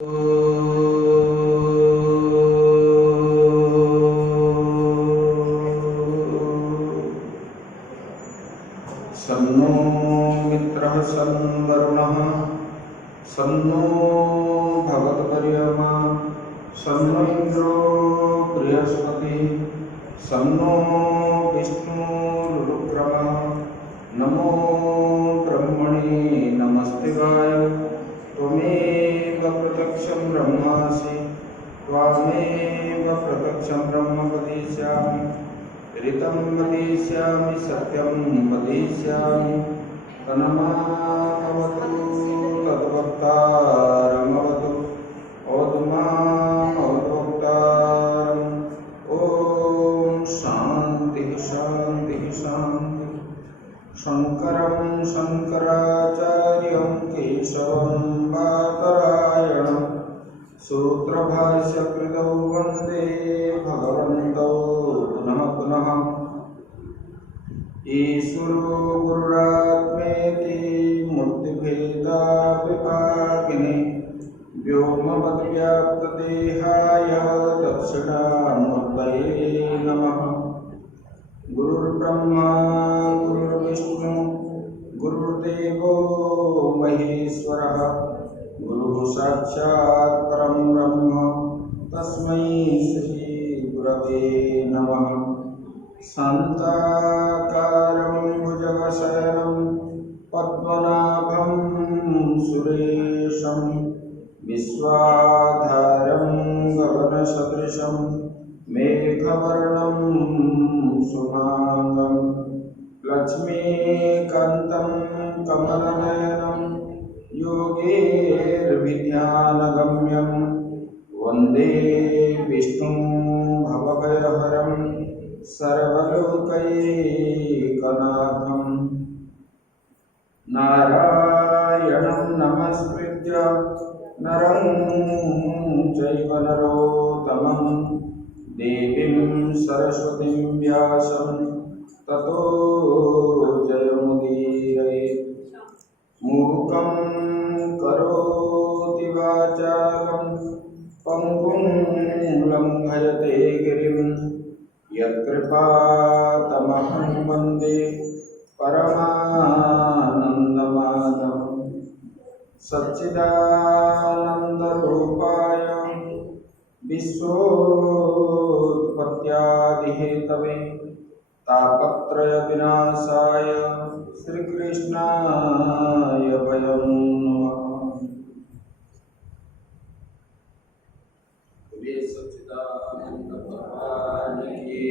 सन्नो मित्रः सन्वरुणः सन्नो भगवत्पर्यमा सन्नो इन्द्रो बृहस्पतिः सन्नो विष्णुरुक्रमः नमो ब्रह्मणे नमस्तिवाय त्वमेव प्रत्यक्षं ब्रह्मासि त्वामेव प्रत्यक्षं ब्रह्म वदिष्यामि ऋतं वदिष्यामि सत्यं वदिष्यामि तन्मामवतु तद्वक्तारमवतु ओद्मामवद्वक्तारम् ॐ शान्तिः शान्तिः शान्तिः। शङ्करं शङ्कराचार्यं केशवं बादरायणं सूत्रभाष्यकृतौ वन्दे भगवन्तौ पुनः पुनः। ईश्वरो गुरुरात्मेति मूर्तिभेदाविभागिने व्योमवद्व्याप्तदेहाय दक्षिणामूर्तये नमः। गुरुर्ब्रह्मा गुरुर्विष्णु गुरुर्देवो महेश्वरः गुरुः साक्षात् परं ब्रह्म तस्मै श्री गुरवे नमः। शान्ताकारं भुजगशयनं पद्मनाभं सुरेशं विश्वाधारं गगनसदृशं मेघवर्णं शुभांगं लक्ष्मीकान्तं कमलनयनं योगीर्विज्ञानगम्यं वन्दे विष्णुं भवभयहरं सर्वलोकैकनाथं। नारायणं नमस्कृत्य नरं चैव नरोत्तमं देवीं सरस्वतीं व्यासं ततो जयमुदीरयेत्। मूकं करोति वाचालं पङ्गुं लङ्घयते गिरिं यत्कृपातमहं वन्दे परमानन्दमाधवं। सच्चिदानन्दरूपाय विश्वोत्पत्त्यादिहेतवे तापत्रयविनाशाय श्रीकृष्णाय वयं नमः। सच्चिदानंद भगवान की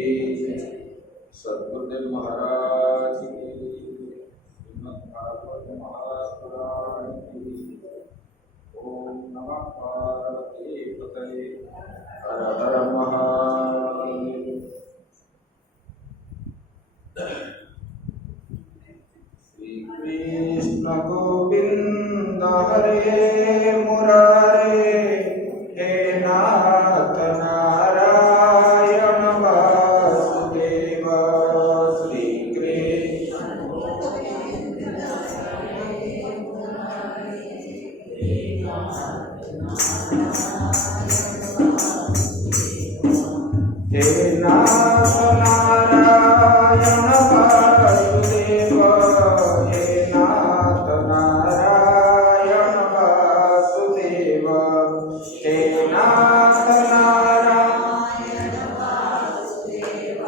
सद्गुरुदेव महाराज की श्रीमद्भागवत महापुराण की। ओम नमः पार्वती पतये हर हर महादेव। श्री कृष्ण गोविंद हरे मुरारे हे नाथ नारायण वासुदेव। श्री कृष्ण हे नाथ नारायण वासुदेव हे नाथ नारायण वासुदेव हे नाथ नारायण वासुदेव हे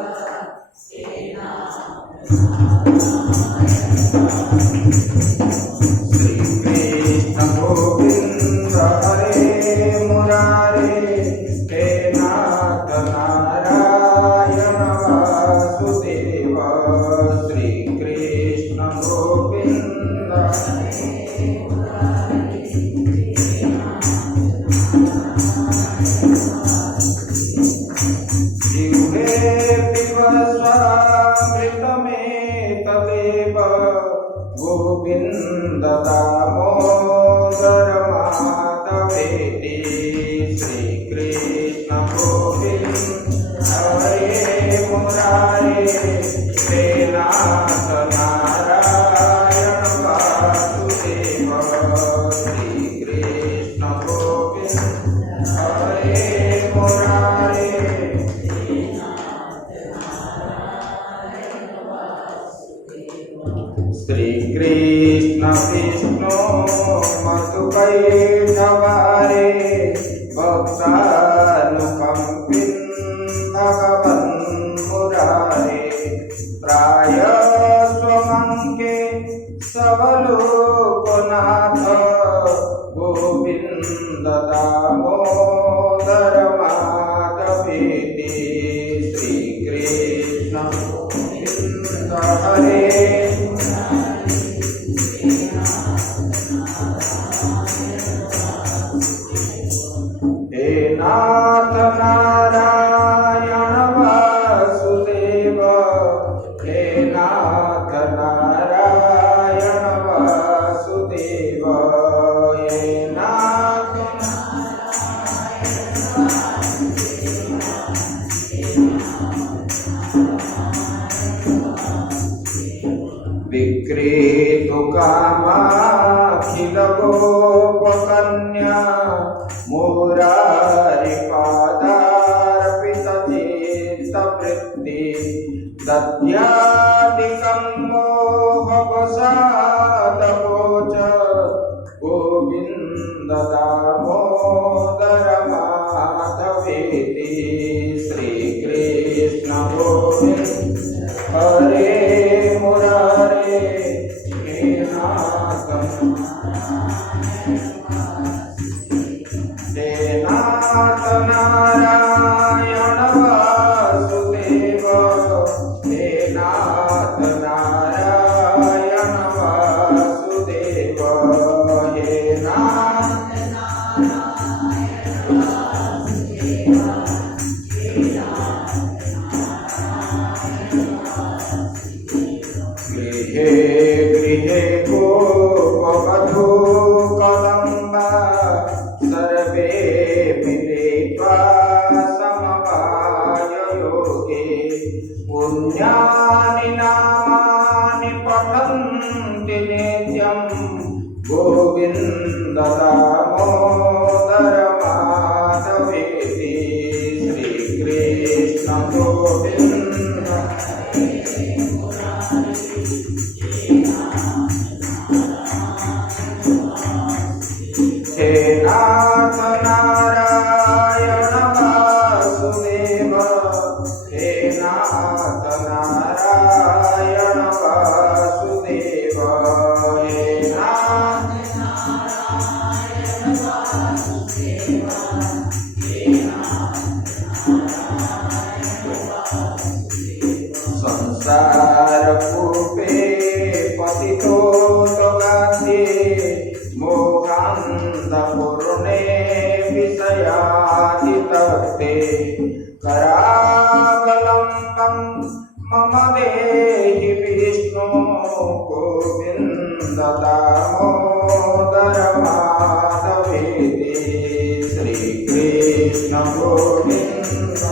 श्री कृष्ण गोविंद हरे मुरारे हे नाथ नारायण वासुदेव। श्री कृष्ण गोविंद जिह्वे पिबस्वामृतमेतदेव गोविन्द दामोदर माधवेति। श्रीकृष्ण गोविन्द हरे मुरारे हे नाथ नारायण वासुदेव। श्रीकृष्ण गोविन्द दामोदर माधवेति श्री कृष्ण गोविंद हरे हे नाथ नारायण वासुदेव हे नाथ नारायण वासुदेव हे नाथ विक्रेतु कामाखिल गोपकन्या मुरारिपादार्पितचित्तवृत्ति दद्यादिकं मोहवसादवोच गोविन्द दामोदर माधवेति श्रीकृष्ण गोविन्द हरे मुरारे हे नाथ नारायण वासुदेव हे नाथ नारायण वासुदेव हे नाथ गृहे गृहे गोपवधू कदम्बा सर्वे मिलित्वा समवाययोगे पुण्यानि नामानि पठन्ति नित्यं गोविन्द दामोदर माधवेति श्रीकृष्ण गोविन्द हे नाथ नारायण वासुदेव हे नाथ नारायण वासुदेव हे नाथ संसार कूपे पतितो गाधे मोहान्धपूर्णे विषयादितप्ते करावलम्बं मम देहि विष्णु गोविन्द दामोदर माधवेति श्रीकृष्ण गोविन्द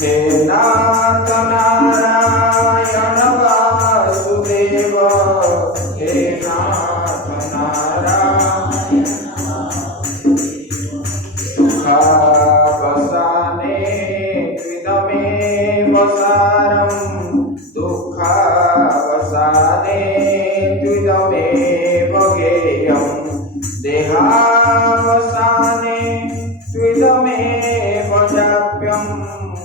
हे नाथ नारायण वासुदेव हे नाथ नारायण सुखावसाने त्विदमेव सारं दुःखावसाने त्विदमेव गेयं देहावसाने त्विदमेव जाप्यं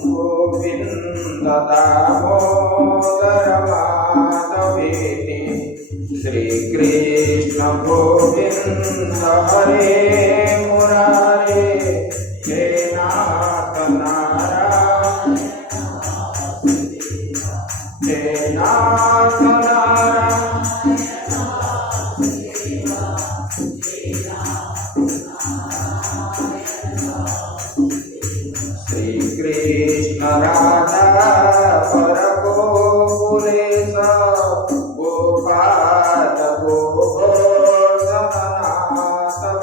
गोविन्द दामोदर माधवेति श्रीकृष्ण गोविन्द हरे मुरारे हे नाथ नारायण हे नाथ नारायण श्रीकृष्ण राधा पर गोकुलेश गोपाल गोवर्धननाथ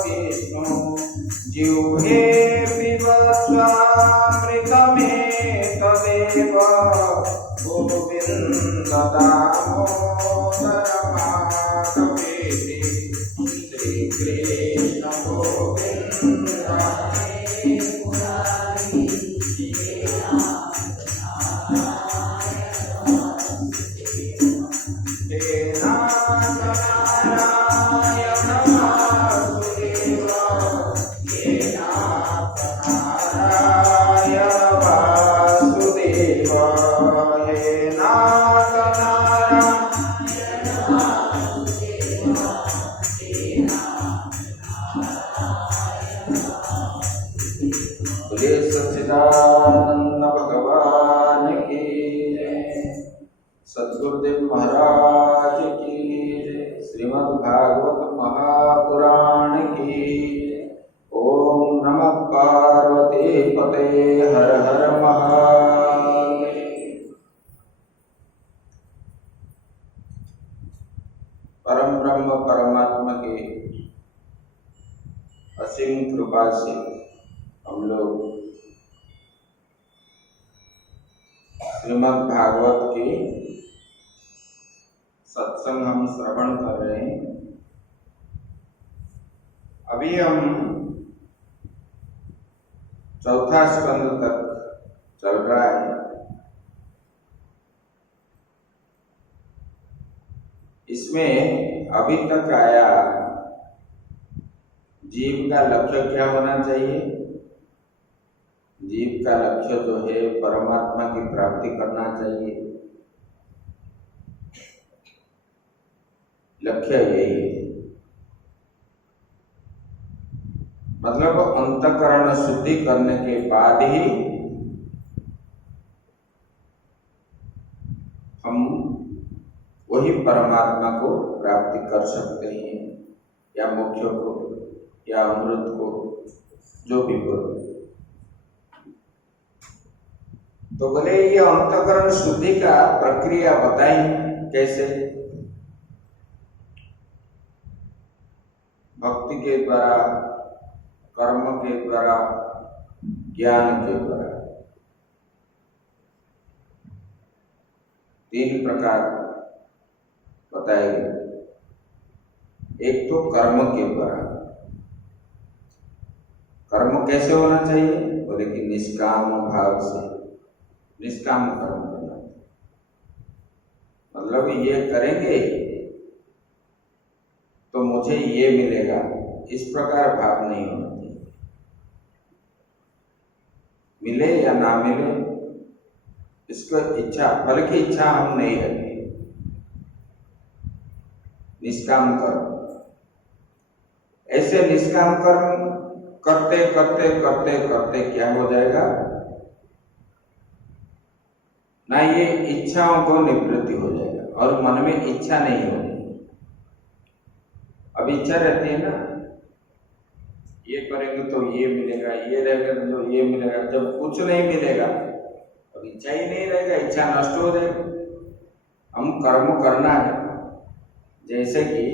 विष्णु जिह्वे पिबस्वामृतमेतदेव गोविन्द दामोदर माधवेति श्रीकृष्ण गोविन्द वासुदेव हे नाथ गुरुदेव महाराज की जय। श्रीमद् भागवत महापुराण की जय। ओम नमः पार्वती पते हर हर महादेव। परम ब्रह्म परमात्मा के असीम कृपा से हम लोग श्रीमद् भागवत की सत्संग हम श्रवण कर रहे हैं। अभी हम चौथा स्कंद तक चल रहा है। इसमें अभी तक आया जीव का लक्ष्य क्या होना चाहिए। जीव का लक्ष्य जो है परमात्मा की प्राप्ति करना चाहिए। लक्ष्य यही है, मतलब अंतःकरण शुद्धि करने के बाद ही हम वही परमात्मा को प्राप्ति कर सकते हैं, या मोक्ष को या अमृत को, जो भी बोलो। तो बोले ये अंतःकरण शुद्धि का प्रक्रिया बताई कैसे। भक्ति के द्वारा, कर्म के द्वारा, ज्ञान के द्वारा। तीन प्रकार बताए गए। एक तो कर्म के द्वारा। कर्म कैसे होना चाहिए, बोले कि निष्काम भाव से, निष्काम कर्म करना। मतलब ये करेंगे तो मुझे ये मिलेगा, इस प्रकार भाव नहीं होना चाहिए। मिले या ना मिले इसको इच्छा, फल की इच्छा हम नहीं रखते। निष्काम कर्म, ऐसे निष्काम कर्म करते करते करते करते क्या हो जाएगा ना, ये इच्छाओं को निवृत्ति हो जाएगा और मन में इच्छा नहीं होगी। अब इच्छा रहती है ना, ये करेंगे तो ये मिलेगा, ये रहेगा तो ये मिलेगा। जब कुछ नहीं मिलेगा अब इच्छा ही नहीं रहेगा, इच्छा नष्ट हो जाएगी। हम कर्म करना है। जैसे कि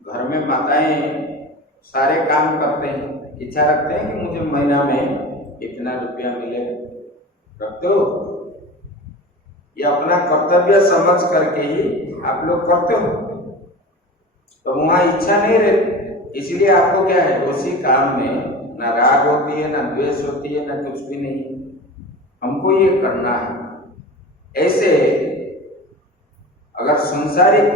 घर में माताएं सारे काम करते हैं, इच्छा रखते हैं कि मुझे महीना में इतना रुपया मिलेगा, रखते हो। ये अपना कर्तव्य समझ करके ही आप लोग करते हो, तो वहां इच्छा नहीं रहती। इसलिए आपको क्या है, उसी काम में ना राग होती है, ना द्वेष होती है, ना कुछ भी नहीं। हमको ये करना है। ऐसे अगर संसारिक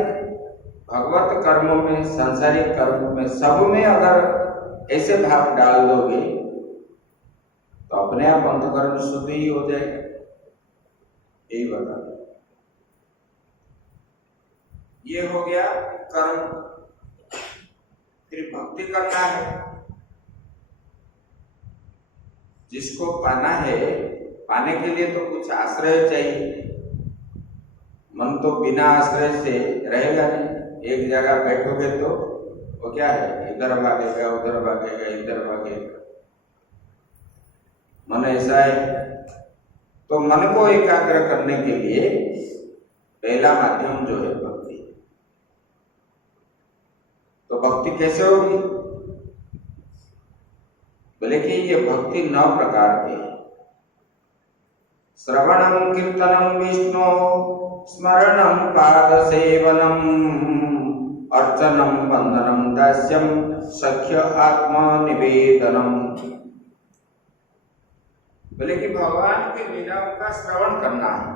भगवत कर्मों में, सांसारिक कर्मों में, सब में अगर ऐसे भाव डाल दोगे तो अपने आप अंतःकरण शुद्ध ही हो जाएगा। यही बता, ये हो गया कर्म। फिर भक्ति करना है। जिसको पाना है, पाने के लिए तो कुछ आश्रय चाहिए। मन तो बिना आश्रय से रहेगा नहीं। एक जगह बैठोगे तो वो क्या है, इधर भागेगा, उधर भागेगा, इधर भागेगा। मन ऐसा है। तो मन को एकाग्र करने के लिए पहला माध्यम जो है भक्ति। तो भक्ति कैसे होगी, बोले कि ये भक्ति 9 प्रकार की है। श्रवणम कीर्तनम विष्णु, स्मरणम पाद सेवनम, अर्चनम वंदनम दास्यम, सख्य आत्मा निवेदनम। बोले कि भगवान के लीलाओं का श्रवण करना है,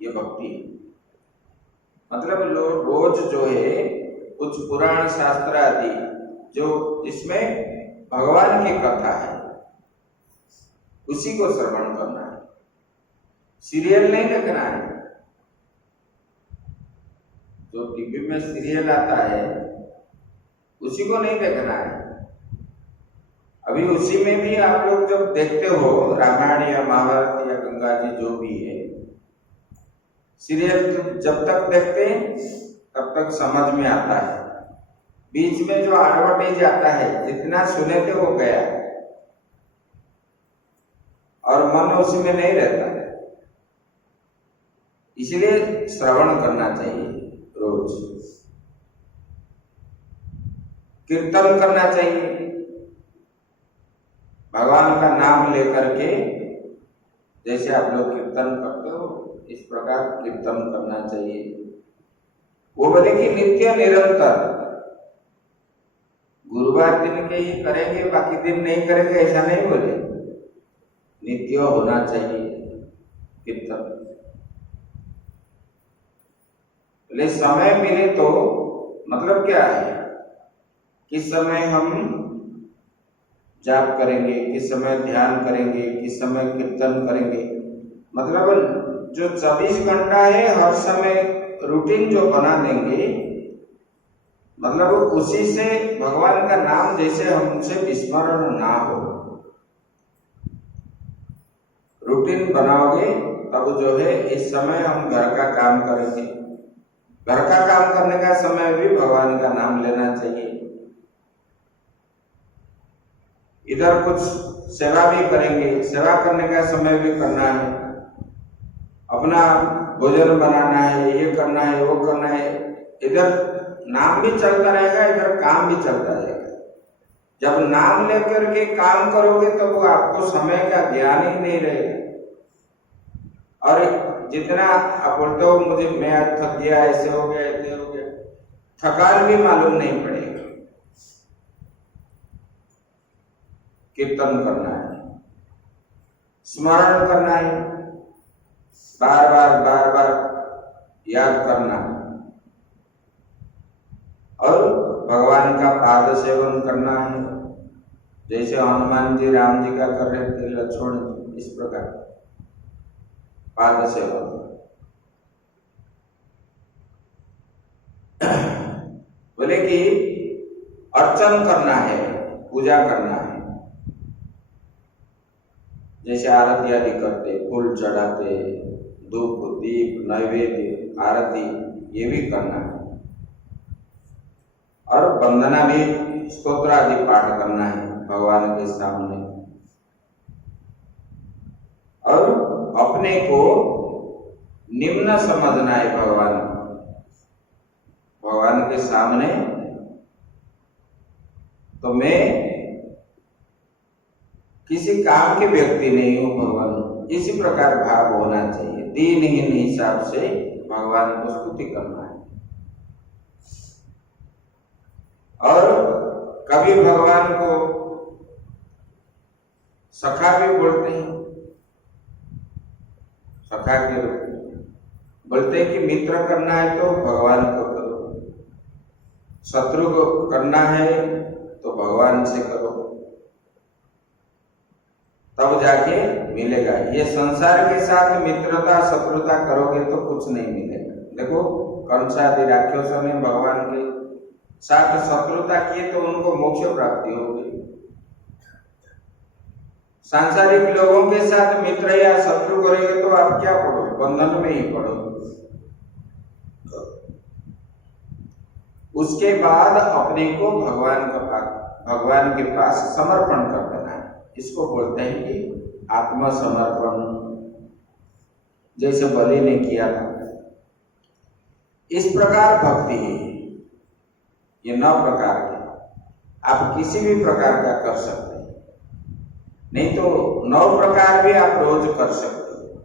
ये भक्ति। मतलब रोज जो है कुछ पुराण शास्त्र आदि जो जिसमें भगवान की कथा है, उसी को श्रवण करना है। सीरियल नहीं देखना है। जो टीवी में सीरियल आता है उसी को नहीं देखना है। अभी उसी में भी आप लोग जब देखते हो रामायण या महाभारत या गंगा जी जो भी है, सीरियल जब तक देखते हैं तब तक समझ में आता है, बीच में जो एडवर्टाइज आता है जितना सुने थे वो गया और मन उसी में नहीं रहता है। इसलिए श्रवण करना चाहिए, रोज कीर्तन करना चाहिए, भगवान का नाम लेकर के जैसे आप लोग कीर्तन करते हो इस प्रकार कीर्तन करना चाहिए। वो बोले कि नित्य निरंतर, गुरुवार दिन के ही करेंगे बाकी दिन नहीं करेंगे ऐसा नहीं बोले, नित्य होना चाहिए कीर्तन। बोले समय मिले तो मतलब क्या है, किस समय हम जाप करेंगे, किस समय ध्यान करेंगे, किस समय कीर्तन करेंगे, मतलब जो 24 घंटा है हर समय रूटीन जो बना देंगे, मतलब उसी से भगवान का नाम जैसे हमसे विस्मरण ना हो। रूटीन बनाओगे तब जो है इस समय हम घर का काम करेंगे, घर का काम करने का समय भी भगवान का नाम लेना चाहिए। इधर कुछ सेवा भी करेंगे, सेवा करने का समय भी करना है, अपना भोजन बनाना है, ये करना है, वो करना है, इधर नाम भी चलता रहेगा, इधर काम भी चलता रहेगा। जब नाम लेकर के काम करोगे तो वो आपको समय का ज्ञान ही नहीं रहेगा, और जितना आप बोलते हो मुझे मैं आज थक गया, ऐसे हो गया, ऐसे हो गया, थकान भी मालूम नहीं पड़ेगा। कीर्तन करना है, स्मरण करना है, बार बार याद करना है, और भगवान का पाद सेवन करना है, जैसे हनुमान जी राम जी का कर रहे थे, लक्ष्मण जी, इस प्रकार पाद सेवन। बोले कि अर्चन करना है, पूजा करना है, जैसे आरती आदि करते, फूल चढ़ाते, धूप दीप नैवेद्य आरती ये भी करना है, और वंदना भी, स्तोत्र आदि पाठ करना है भगवान के सामने, और अपने को निम्न समझना है भगवान के सामने। तो मैं किसी काम के व्यक्ति नहीं हूं भगवान, इसी प्रकार भाव होना चाहिए। दीनहीन हिसाब से भगवान को स्तुति करना है। और कभी भगवान को सखा भी बोलते हैं, सखा के रूप में बोलते हैं कि मित्र करना है तो भगवान को करो, शत्रु को करना है तो भगवान से करो, तब जाके मिलेगा। ये संसार के साथ मित्रता शत्रुता करोगे तो कुछ नहीं मिलेगा। देखो कंस आदि राक्षसों ने भगवान के साथ शत्रुता किए तो उनको मोक्ष प्राप्ति हो गई। सांसारिक लोगों के साथ मित्र या शत्रु करेंगे तो आप क्या पढ़ो, बंधन में ही पढ़ो। उसके बाद अपने को भगवान के पास समर्पण कर देना है। इसको बोलते हैं कि आत्मसमर्पण, जैसे बलि ने किया था। इस प्रकार भक्ति है, ये 9 प्रकार के, आप किसी भी प्रकार का कर सकते हैं, नहीं तो 9 प्रकार भी आप रोज कर सकते हो।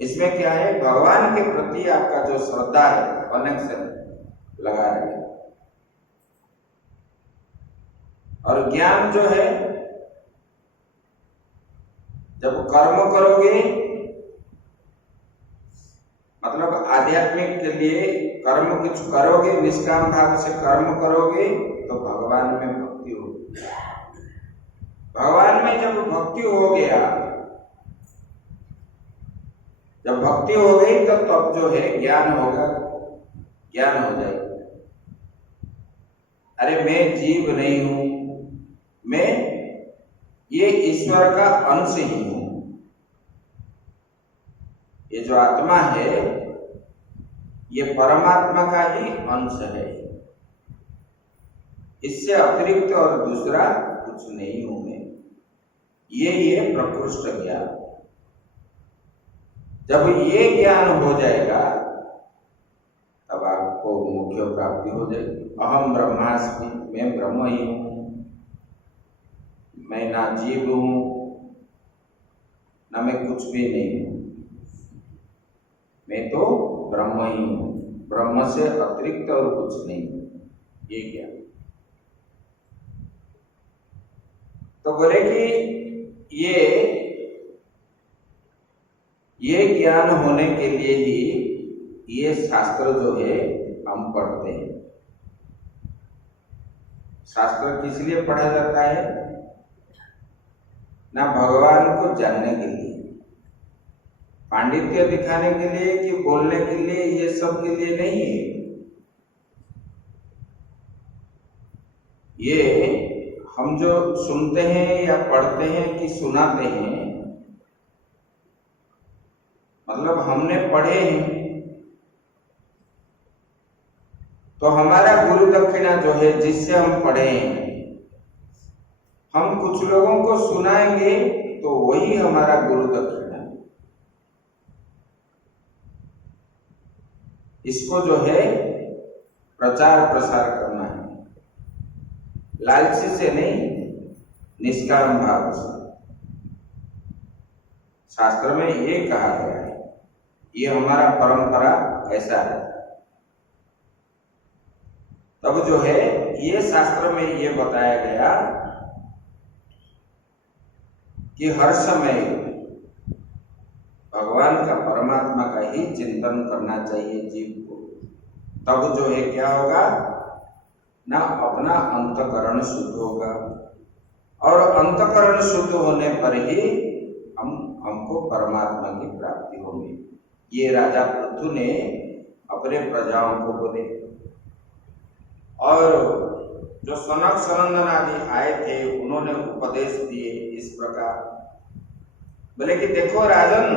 इसमें क्या है, भगवान के प्रति आपका जो श्रद्धा है, कनेक्शन लगा रहे, और ज्ञान जो है, जब कर्म करोगे, मतलब आध्यात्मिक के लिए कर्म कुछ करोगे, निष्काम भाव से कर्म करोगे तो भगवान में भक्ति होगी। भगवान में जब भक्ति हो गया, जब भक्ति हो गई तो तब जो है ज्ञान होगा, ज्ञान हो जाएगा। अरे मैं जीव नहीं हूं, मैं ये ईश्वर का अंश ही हूं। ये जो आत्मा है ये परमात्मा का ही अंश है, इससे अतिरिक्त और दूसरा कुछ नहीं हूं मैं। ये प्रकृष्ट ज्ञान। जब ये ज्ञान हो जाएगा तब आपको मुख्य प्राप्ति हो जाएगी। अहम ब्रह्मास्मि, मैं ब्रह्म ही हूं, मैं ना जीव हूं ना मैं कुछ भी नहीं हूं, मैं तो ब्रह्म ही हूं, ब्रह्म से अतिरिक्त और कुछ नहीं। ये ज्ञान तो बोले कि ये ज्ञान होने के लिए ही ये शास्त्र जो है हम पढ़ते हैं। शास्त्र किस लिए पढ़ा जाता है? ना भगवान को जानने के लिए, पांडित्य दिखाने के लिए कि बोलने के लिए, ये सब के लिए नहीं है। ये हम जो सुनते हैं या पढ़ते हैं कि सुनाते हैं, मतलब हमने पढ़े हैं तो हमारा गुरु दक्षिणा जो है, जिससे हम पढ़े हैं, हम कुछ लोगों को सुनाएंगे तो वही हमारा गुरु दक्षिणा है। इसको जो है प्रचार प्रसार करना है, लालची से नहीं, निष्काम भाव से। शास्त्र में ये कहा गया है, ये हमारा परंपरा ऐसा है। तब जो है ये शास्त्र में ये बताया गया कि हर समय भगवान का, परमात्मा का ही चिंतन करना चाहिए जीव को। तब जो है क्या होगा ना, अपना अंतकरण शुद्ध होगा, और अंतकरण शुद्ध होने पर ही हमको परमात्मा की प्राप्ति होगी। ये राजा पृथु ने अपने प्रजाओं को बोले, और जो सनक सनंदन आदि आए थे उन्होंने उपदेश दिए इस प्रकार। बोले कि देखो राजन,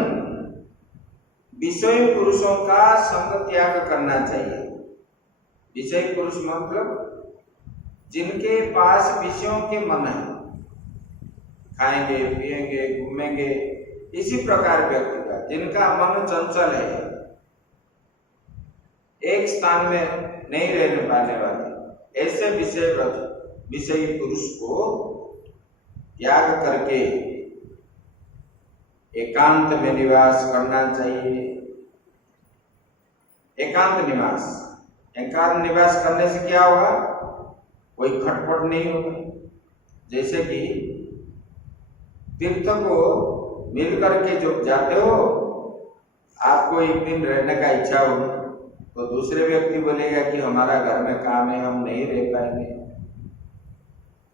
विषय पुरुषों का संग त्याग करना चाहिए। विषय पुरुष मतलब जिनके पास विषयों के मन है, खाएंगे पिएंगे घूमेंगे, इसी प्रकार व्यक्ति का जिनका मन चंचल है, एक स्थान में नहीं रहने पाने वाले, ऐसे विषयी पुरुष को त्याग करके एकांत में निवास करना चाहिए। एकांत निवास करने से क्या होगा? कोई खटपट नहीं होगा। जैसे कि तीर्थ को मिल करके जो जाते हो, आपको एक दिन रहने का इच्छा होगी तो दूसरे व्यक्ति बोलेगा कि हमारा घर में काम है, हम नहीं रह पाएंगे।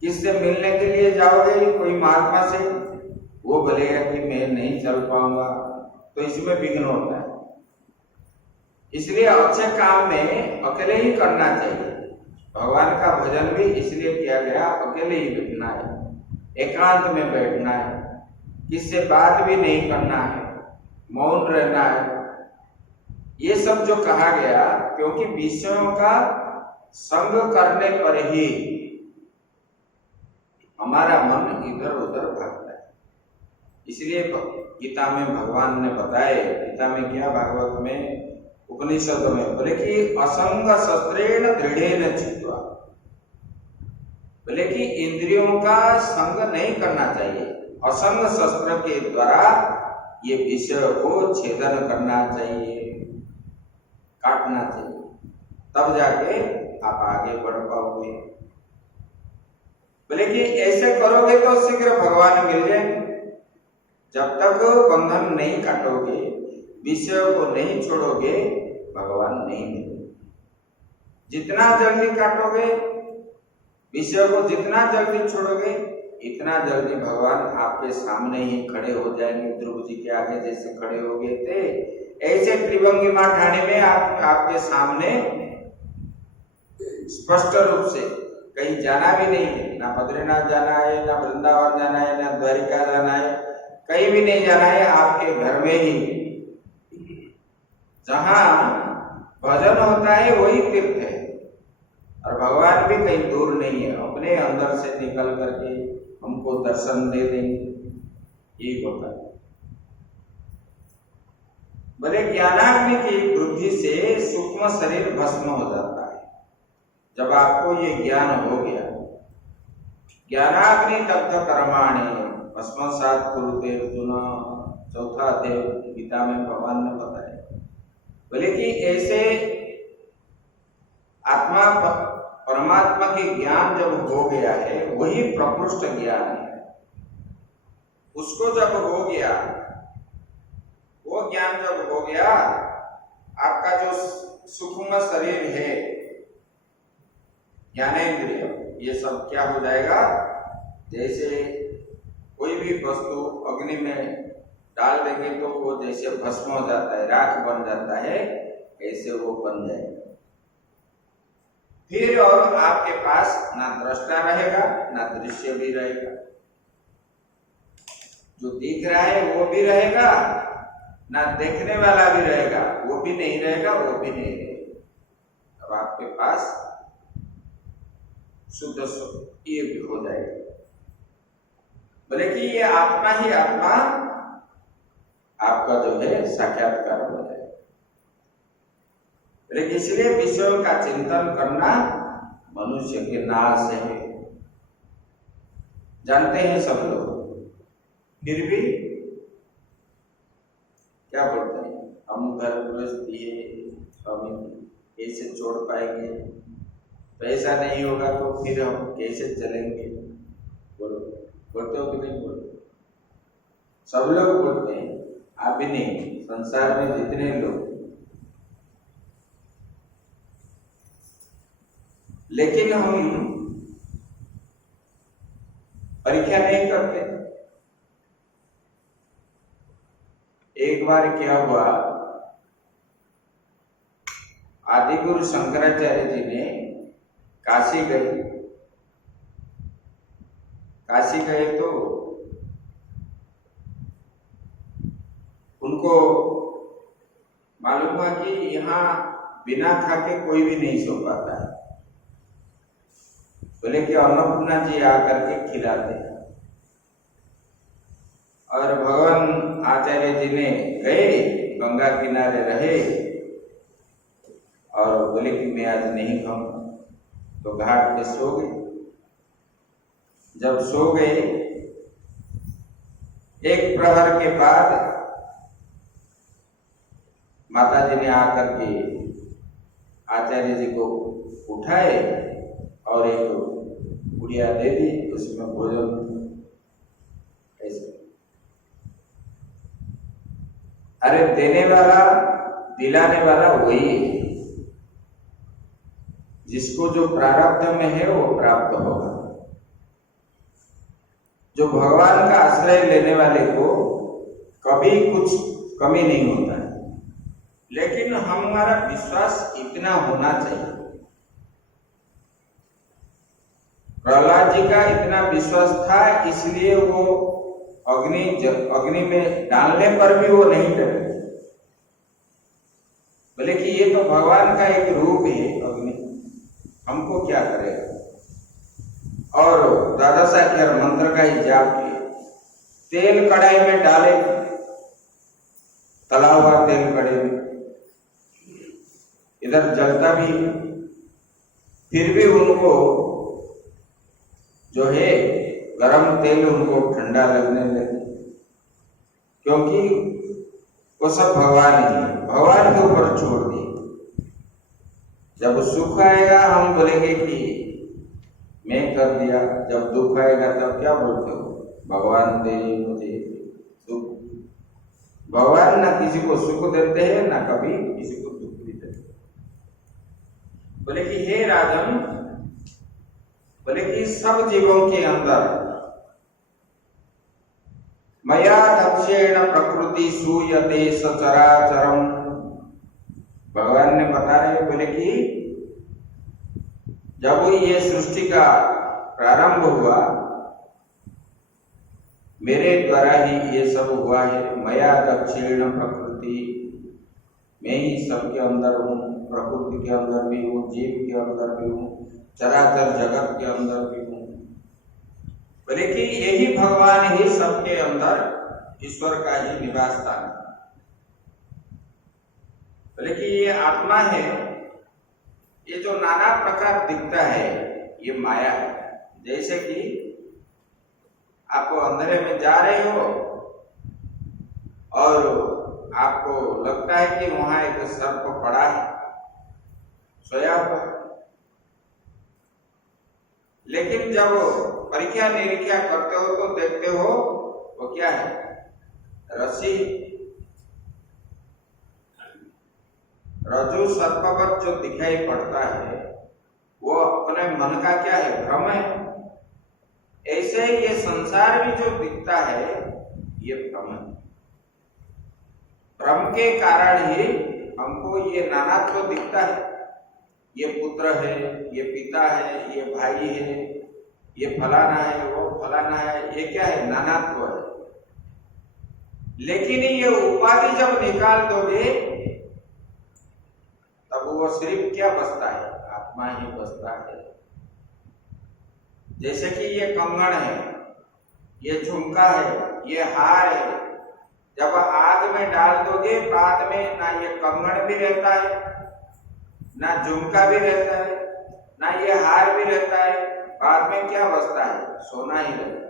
किससे मिलने के लिए जाओगे? कोई महात्मा से, वो बोलेगा कि मैं नहीं चल पाऊंगा, तो इसमें विघ्न होता है। इसलिए अच्छे काम में अकेले ही करना चाहिए। भगवान का भजन भी इसलिए किया गया, अकेले ही बैठना है, एकांत में बैठना है, किससे बात भी नहीं करना है, मौन रहना है। ये सब जो कहा गया, क्योंकि विषयों का संग करने पर ही हमारा मन इधर उधर भागता है। इसलिए गीता में भगवान ने बताए, गीता में क्या, भागवत में, उपनिषद में बोले कि असंग शस्त्रेण दृढ़ेन चित्वा, बोले कि इंद्रियों का संग नहीं करना चाहिए। असंग शस्त्र के द्वारा ये विषय को छेदन करना चाहिए, काटना चाहिए, तब जाके आप आगे बढ़ पाओगे। बोले कि ऐसे करोगे तो शीघ्र भगवान मिल जाएंगे। जब तक बंधन नहीं काटोगे, विषय को नहीं छोड़ोगे, भगवान नहीं मिलेंगे। जितना जल्दी काटोगे विषय को, जितना जल्दी छोड़ोगे, इतना जल्दी भगवान आपके सामने ही खड़े हो जाएंगे। ध्रुव जी के आगे जैसे खड़े हो गए थे, ऐसे त्रिभंगी मां ठाणे में आपके सामने स्पष्ट रूप से, कहीं जाना भी नहीं है, ना बद्रीनाथ जाना है, ना वृंदावन जाना है, ना द्वारिका जाना है, कहीं भी नहीं जाना है, आपके घर में ही, जहां भी कहीं दूर नहीं है, अपने अंदर से निकल करके हमको दर्शन दे देंगे, यही होता है। बोले ज्ञानाग्नि की वृद्धि से सूक्ष्म शरीर भस्म हो जाता है। जब आपको ये ज्ञान हो गया, ज्ञानाग्नि दग्ध कर्माणि भस्मसात् कुरुते अर्जुन, चौथा अध्याय गीता में भगवान ने बताया। बोले कि ऐसे आत्मा परमात्मा के ज्ञान जब हो गया है, वही प्रकृष्ट ज्ञान है। उसको जब हो गया, वो ज्ञान जब हो गया, आपका जो सूक्ष्म शरीर है, ज्ञानेंद्रिय, ये सब क्या हो जाएगा, जैसे कोई भी वस्तु अग्नि में डाल देंगे तो वो जैसे भस्म हो जाता है, राख बन जाता है, ऐसे वो बन जाएगा। फिर और आपके पास ना दृष्टा रहेगा, ना दृश्य भी रहेगा। जो दिख रहा है वो भी रहेगा, ना देखने वाला भी रहेगा, वो भी नहीं रहेगा, वो भी नहीं रहेगा। अब आपके पास शुद्ध ये भी हो जाएगा। बोले कि ये आत्मा ही आत्मा आपका जो है साक्षात्कार हो जाएगा। लेकिन इसलिए विषयों का चिंतन करना मनुष्य के नाश है, जानते हैं सब लोग, फिर भी क्या बोलते हैं, हम घर गृहस्थी है, स्वामी कैसे छोड़ पाएंगे, तो ऐसा नहीं होगा तो फिर हम कैसे चलेंगे। बोलो, बोलते हो कि नहीं बोलते? सब लोग बोलते हैं, आप भी नहीं, संसार में जितने लोग। लेकिन हम परीक्षा नहीं करते। एक बार क्या हुआ, आदिगुरु शंकराचार्य जी ने काशी गए। काशी गए तो उनको मालूम हुआ कि यहाँ बिना खा के कोई भी नहीं सो पाता है। बोले कि अन्नपूर्णा जी आकर के खिलाते हैं। और भगवान आचार्य जी ने गए, गंगा किनारे रहे और बोले कि मैं आज नहीं खाऊंगा, तो घाट पे सो गए। जब सो गए, एक प्रहर के बाद माता जी ने आकर के आचार्य जी को उठाए और एक गुड़िया दे दी, उसमें भोजन ऐसे। अरे देने वाला दिलाने वाला वही है, जिसको जो प्रारब्ध में है वो प्राप्त होगा। जो भगवान का आश्रय लेने वाले को कभी कुछ कमी नहीं होता है, लेकिन हमारा विश्वास इतना होना चाहिए। प्रहलाद जी का इतना विश्वास था, इसलिए वो अग्नि में डालने पर भी वो नहीं डरे। बोले कि ये तो भगवान का एक रूप है अग्नि, हमको क्या करेगा। और दादा साहब मंत्र का ही जाप किए, तेल कढ़ाई में डाले, तला हुआ तेल कढ़ाई में, इधर जलता भी, फिर भी उनको जो है गरम तेल उनको ठंडा लगने लगे, क्योंकि वो सब भगवान ही है, भगवान के ऊपर छोड़ दिए। जब सुख आएगा हम बोलेंगे कि मैं कर दिया, जब दुख आएगा तब क्या बोलते हो, भगवान दे मुझे सुख। भगवान ना किसी को सुख देते हैं, ना कभी किसी को दुख भी देते हैं। बोले कि हे राजन, बोले कि सब जीवों के अंदर मया दक्षेण प्रकृति सूयते सचराचरम, भगवान ने बता रहे, बोले कि जब ये सृष्टि का प्रारंभ हुआ, मेरे द्वारा ही ये सब हुआ है। मया दक्षेण प्रकृति, मैं ही सबके अंदर हूँ, प्रकृति के अंदर भी हूँ, जीव के अंदर भी हूँ, चराचर जगत के अंदर भी हूँ। बोले कि यही भगवान ही सबके अंदर ईश्वर का ही निवास स्थान। बोले कि ये आत्मा है, ये जो नाना प्रकार दिखता है ये माया है। जैसे कि आप अंधेरे में जा रहे हो और आपको लगता है कि वहां एक सर्प पड़ा है, सोया हुआ, लेकिन जब परीक्षा निरीक्षा करते हो तो देखते हो वो क्या है, रस्सी। रज्जु सर्पवत जो दिखाई पड़ता है वो अपने मन का क्या है, भ्रम है। ऐसे ही ये संसार भी जो दिखता है ये भ्रम है। भ्रम के कारण ही हमको ये नानात्व दिखता है। ये पुत्र है, ये पिता है, ये भाई है, ये फलाना है, वो फलाना है, ये क्या है, नानात्व है। लेकिन ये उपाधि जब निकाल दोगे तब वो सिर्फ क्या बचता है, आत्मा ही बचता है। जैसे कि ये कंगन है, ये झुमका है, ये हार है, जब आग में डाल दोगे बाद में ना ये कंगन भी रहता है, ना झुमका भी रहता है, ना ये हार भी रहता है, बाद में क्या बचता है, सोना ही रहता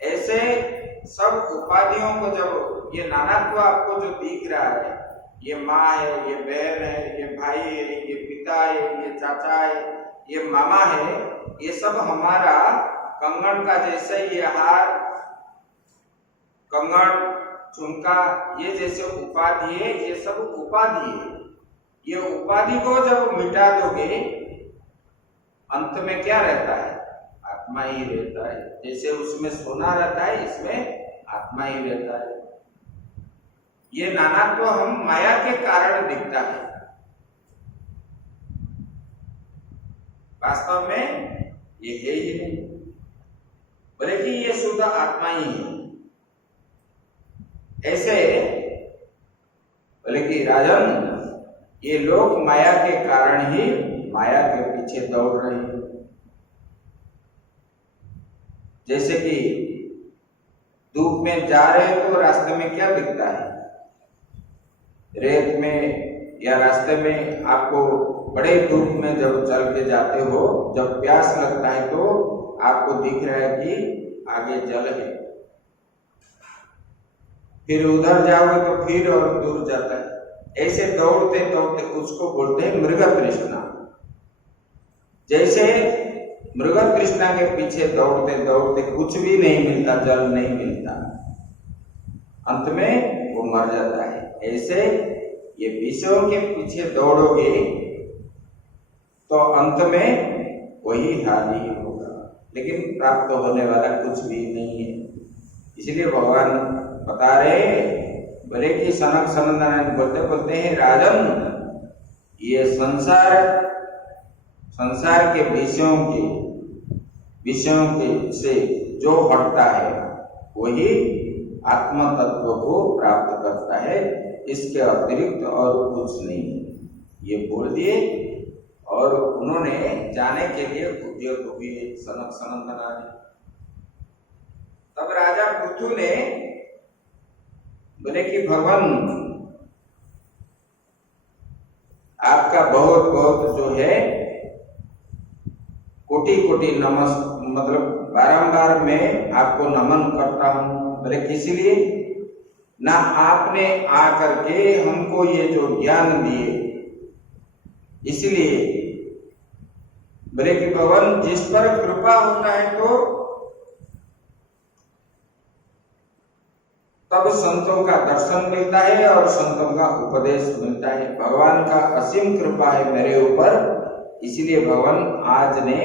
है। ऐसे सब उपाधियों को जब ये नानात्व आपको जो दिख रहा है, ये माँ है, ये बहन है, ये भाई है, ये पिता है, ये चाचा है, ये मामा है, ये सब हमारा कंगन का जैसे ये हार, कंगन, झुमका, ये जैसे उपाधि है, ये सब उपाधि है। ये उपाधि को जब मिटा दोगे अंत में क्या रहता है, आत्मा ही रहता है। जैसे उसमें सोना रहता है, इसमें आत्मा ही रहता है। ये नानात्व हम माया के कारण दिखता है, वास्तव में ये है ही नहीं। बोले कि ये शुद्ध आत्मा ही है। ऐसे बोले कि राजन, ये लोग माया के कारण ही माया के पीछे दौड़ रहे हैं। जैसे कि धूप में जा रहे हैं तो रास्ते में क्या दिखता है, रेत में या रास्ते में आपको बड़े धूप में जब चल के जाते हो, जब प्यास लगता है तो आपको दिख रहा है कि आगे जल है, फिर उधर जाओगे तो फिर और दूर जाता है। ऐसे दौड़ते दौड़ते उसको बोलते हैं मृग तृष्णा। जैसे मृग तृष्णा के पीछे दौड़ते दौड़ते कुछ भी नहीं मिलता, जल नहीं मिलता, अंत में वो मर जाता है। ऐसे ये विषयों के पीछे दौड़ोगे तो अंत में वही हानि होगा, लेकिन प्राप्त होने वाला कुछ भी नहीं है। इसलिए भगवान बता रहे, बोले कि सनक सनंद नारायण बोलते बोलते हैं, राजन ये संसार के विषयों के से जो हटता है वही आत्म तत्व को प्राप्त करता है, इसके अतिरिक्त और कुछ नहीं है। ये बोल दिए और उन्होंने जाने के लिए उद्योग हुए सनक सनंद नारायण। तब राजा पृथु ने बोले कि भगवान आपका बहुत बहुत जो है कोटि कोटि मतलब बारंबार मैं आपको नमन करता हूं। बोले किस लिए, ना आपने आकर के हमको ये जो ज्ञान दिए इसलिए। बोले कि भगवान जिस पर कृपा होता है तो तब संतों का दर्शन मिलता है और संतों का उपदेश मिलता है। भगवान का असीम कृपा है मेरे ऊपर, इसलिए भगवान आज ने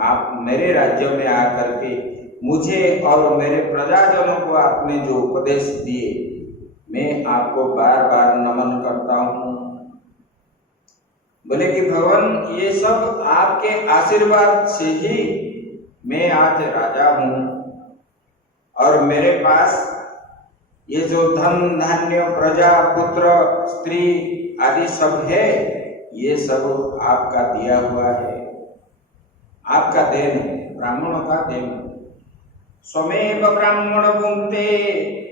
आप मेरे राज्य में आकर के मुझे और मेरे प्रजाजनों को आपने जो उपदेश दिए, मैं आपको बार बार नमन करता हूँ। बोले कि भगवान ये सब आपके आशीर्वाद से ही मैं आज राजा हूँ और मेरे पास ये जो धन धान्य प्रजा पुत्र स्त्री आदि सब है, ये सब आपका दिया हुआ है। आपका देन है, ब्राह्मणों का देन। स्वमेव ब्राह्मण भुंक्ते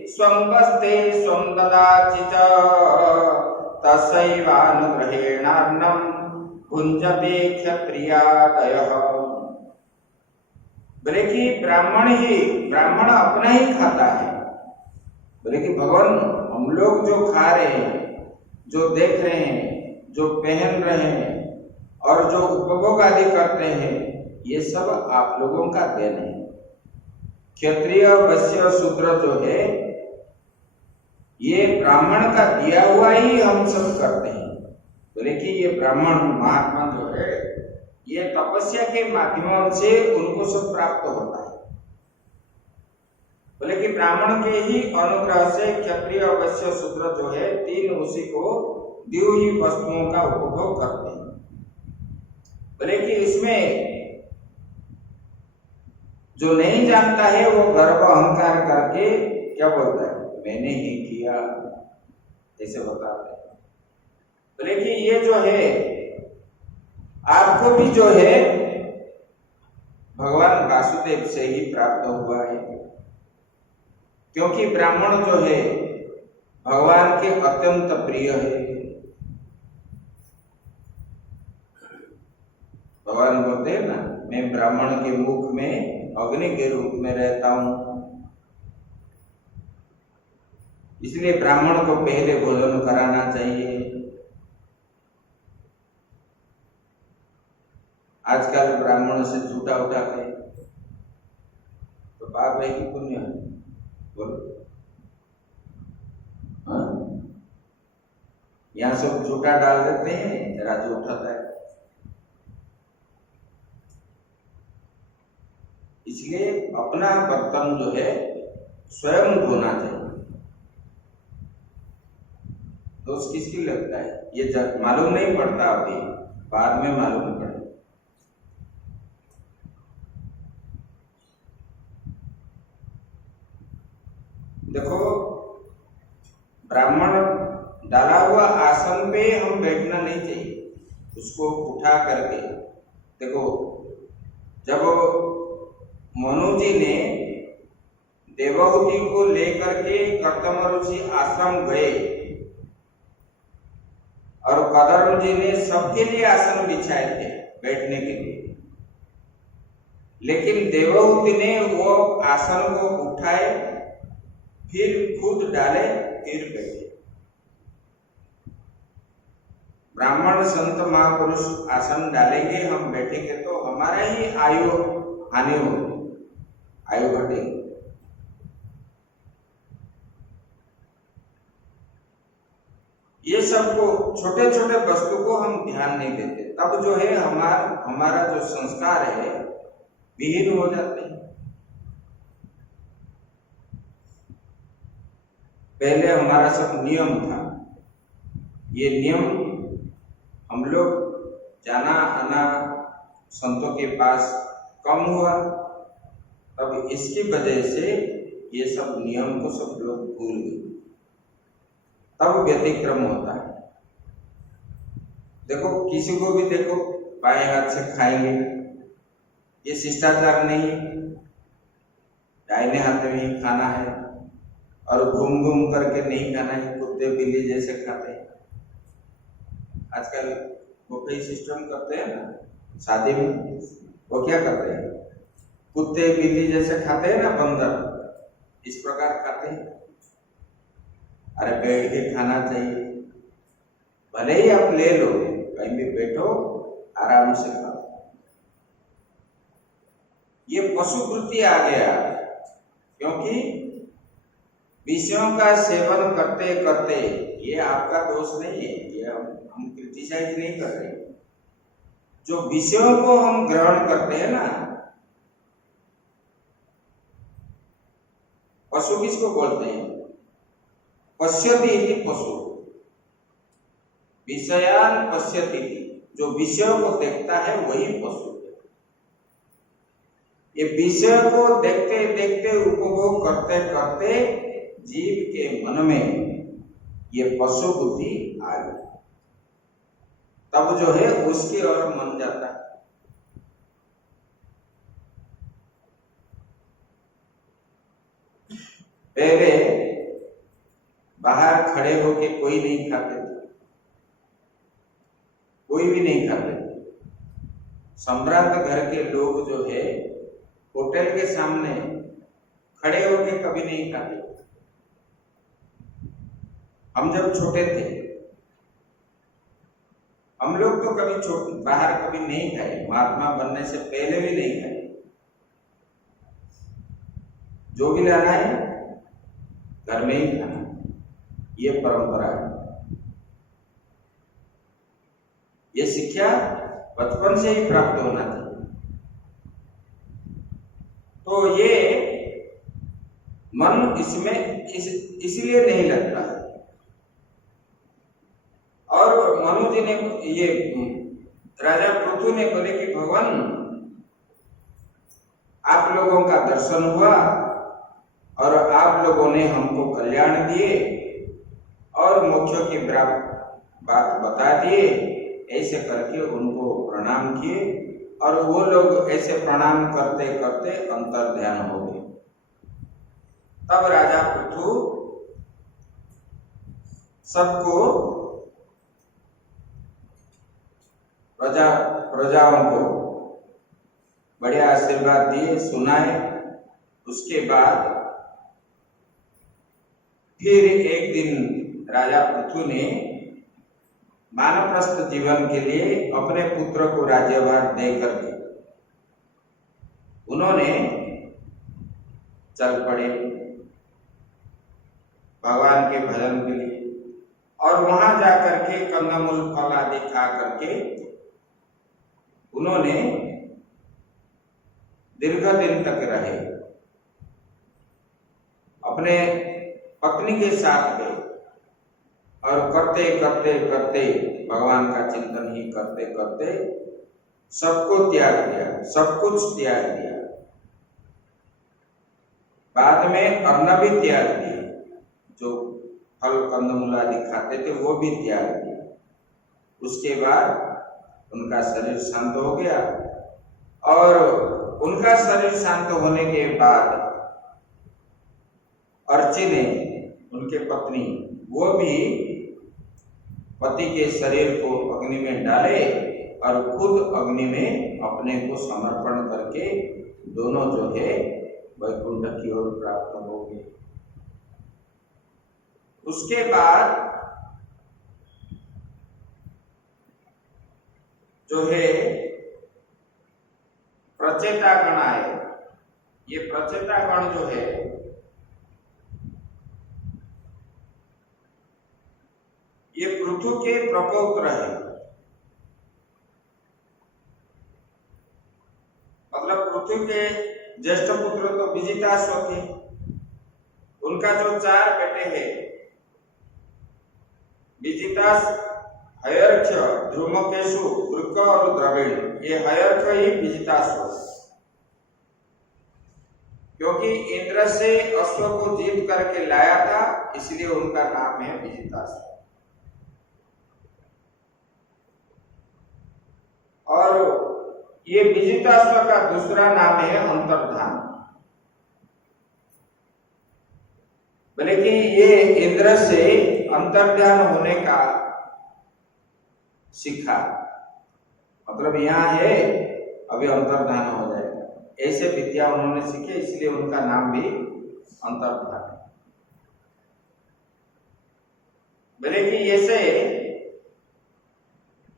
स्वं वस्ते स्वं ददाति च तस्यैवानुग्रहेणान्नं भुञ्जते क्षत्रियादयः। बोले कि ब्राह्मण अपना ही खाता है। बोले कि भगवान, हम लोग जो खा रहे हैं, जो देख रहे हैं, जो पहन रहे हैं और जो उपभोग आदि करते हैं, ये सब आप लोगों का देन है। क्षत्रिय वैश्य शूद्र जो है, ये ब्राह्मण का दिया हुआ ही हम सब करते हैं। बोले कि ये ब्राह्मण महात्मा जो है, ये तपस्या के माध्यम से उनको सब प्राप्त होता है। बोले कि ब्राह्मण के ही अनुग्रह से क्षत्रिय वैश्य शूद्र जो है, तीन उसी को दी हुई वस्तुओं का उपभोग करते हैं। बोले कि इसमें जो नहीं जानता है वो गर्व अहंकार करके क्या बोलता है, मैंने ही किया, ऐसे बताते हैं। बोले कि ये जो है आपको भी जो है भगवान वासुदेव से ही प्राप्त हुआ है, क्योंकि ब्राह्मण जो है भगवान के अत्यंत प्रिय है। भगवान बोलते हैं ना, मैं ब्राह्मण के मुख में अग्नि के रूप में रहता हूं, इसलिए ब्राह्मण को पहले भोजन कराना चाहिए। आजकल ब्राह्मण से झूठा उठाते तो पाप है कि पुण्य है? बोलो। यहाँ सब झूठा डाल देते हैं, राजू उठाता है। इसलिए अपना बर्तन जो है स्वयं धोना चाहिए। दोष किसकी लगता है? ये मालूम नहीं पड़ता, अभी बाद में मालूम पड़े। देखो, ब्राह्मण डाला हुआ आसन पे हम बैठना नहीं चाहिए, उसको उठा करके। देखो, जब मनु जी ने देवहूति को लेकर के कर्दम ऋषि आश्रम गए और कदर्म जी ने सबके लिए आसन बिछाए थे बैठने के लिए, लेकिन देवहूति ने वो आसन को उठाए, फिर खुद डाले, फिर बैठे। ब्राह्मण संत महापुरुष आसन डालेंगे, हम बैठेंगे तो हमारा ही आयु हानि होगी, आयु घटेगी। ये सब को छोटे छोटे वस्तु को हम ध्यान नहीं देते, तब जो है हमारा जो संस्कार है विहीन हो जाते हैं। पहले हमारा सब नियम था, ये नियम हम लोग जाना आना संतों के पास कम हुआ, तब इसकी वजह से ये सब नियम को सब लोग भूल गए, तब व्यतिक्रम होता है। देखो, किसी को भी देखो, बाएं हाथ से खाएंगे, ये शिष्टाचार नहीं है। दाहिने हाथ में ही खाना है और घूम घूम करके नहीं खाना है, कुत्ते बिल्ली जैसे खाते हैं। आजकल वो कई सिस्टम करते हैं ना शादी में, वो क्या करते हैं, कुत्ते बिल्ली जैसे खाते हैं ना, बंदर, इस प्रकार खाते हैं। अरे बैठ के खाना चाहिए, भले ही आप ले लो, कहीं भी बैठो, आराम से खाओ। ये पशु वृत्ति आ गया, क्योंकि विषयों का सेवन करते करते, ये आपका दोष नहीं है, ये हम क्रिटिसाइज नहीं कर रहे। जो विषयों को हम ग्रहण करते हैं ना, पशु किसको बोलते हैं? पश्यति इति पशु, विषयान पश्यति, जो विषयों को देखता है वही पशु। ये विषय को देखते देखते उपभोग करते करते जीव के मन में ये पशु बुद्धि आ गई, तब जो है उसकी ओर मन जाता है। पहले बाहर खड़े होके कोई नहीं खाते थे, कोई भी नहीं खाते थे। सम्राट घर के लोग जो है होटल के सामने खड़े होके कभी नहीं खाते। हम जब छोटे थे, हम लोग तो कभी बाहर कभी नहीं खाए, महात्मा बनने से पहले भी नहीं खाए। जो भी लाना है घर में ही खाना, ये परंपरा है। ये शिक्षा बचपन से ही प्राप्त होना चाहिए। तो ये मन इसमें इसलिए नहीं लगता। और मनु जी ने ये राजा पृथु ने बोले कि भगवान, आप लोगों का दर्शन हुआ और आप लोगों ने हमको कल्याण दिए और मोक्ष की बात बता दिए। ऐसे करके उनको प्रणाम किए और वो लोग ऐसे प्रणाम करते करते अंतर ध्यान हो गए। तब राजा पृथु सबको प्रजाओं को बढ़िया आशीर्वाद दिए, सुनाए। उसके बाद फिर एक दिन राजा पृथु ने वानप्रस्थ जीवन के लिए अपने पुत्र को राज्यभार दे करके उन्होंने चल पड़े भगवान के भजन के लिए। और वहां जाकर के कंदमूल फल आदि खा करके उन्होंने दीर्घ दिन तक रहे। अपने पत्नी के साथ गए और करते करते करते भगवान का चिंतन ही करते करते सबको त्याग दिया, सब कुछ त्याग दिया। बाद में अन्न भी त्याग दिया, जो फल कंदमूल आदि खाते थे वो भी त्याग दिया। उसके बाद उनका शरीर शांत हो गया और उनका शरीर शांत होने के बाद अर्ची ने, उनके पत्नी, वो भी पति के शरीर को अग्नि में डाले और खुद अग्नि में अपने को समर्पण करके दोनों जो है वैकुंठ की ओर प्राप्त हो गए। उसके बाद जो है प्रचेतागण आए। ये प्रचेतागण जो है ये पृथु के प्रपौत्र है। मतलब पृथु के ज्येष्ठ पुत्र तो विजिताश्व थे। उनका जो 4 बेटे हैं, विजितास, हयर्क्ष, ध्रुमकेशु, वृक और द्रविड़, ये हयर्क्ष ही विजिताश्व, क्योंकि इंद्र से अश्व को जीत करके लाया था, इसलिए उनका नाम है विजिताश्व। और ये विजिताश्व का दूसरा नाम है अंतर्धान। बोले कि ये इंद्र से अंतर्ध्यान होने का सीखा, मतलब यहाँ है अभी अंतर्धान हो जाएगा, ऐसे विद्या उन्होंने सीखे, इसलिए उनका नाम भी अंतर्धान है। बोले कि ऐसे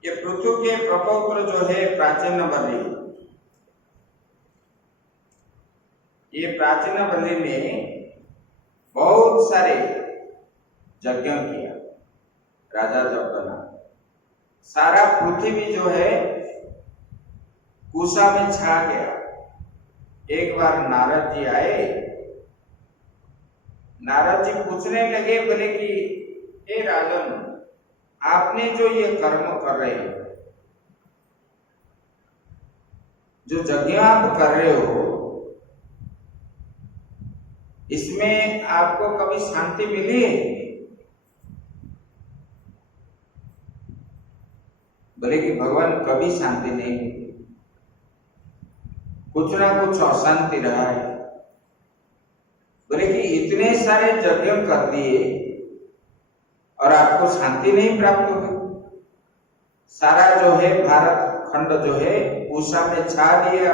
ये पृथु के प्रपौत्र जो है प्राचीन बलि, ये प्राचीन बलि में बहुत सारे यज्ञ किया। राजा जब बना, सारा पृथ्वी जो है कुशा में छा गया। एक बार नारद जी आए, नारद जी पूछने लगे, बोले कि हे राजन, आपने जो ये कर्म कर रहे हो, जो यज्ञ आप कर रहे हो, इसमें आपको कभी शांति मिली है? बोले कि भगवान कभी शांति नहीं मिली, कुछ ना कुछ अशांति रहा है। बोले कि इतने सारे यज्ञ कर दिए और आपको शांति नहीं प्राप्त हुई। सारा जो है भारत खंड जो है पूषा में छा दिया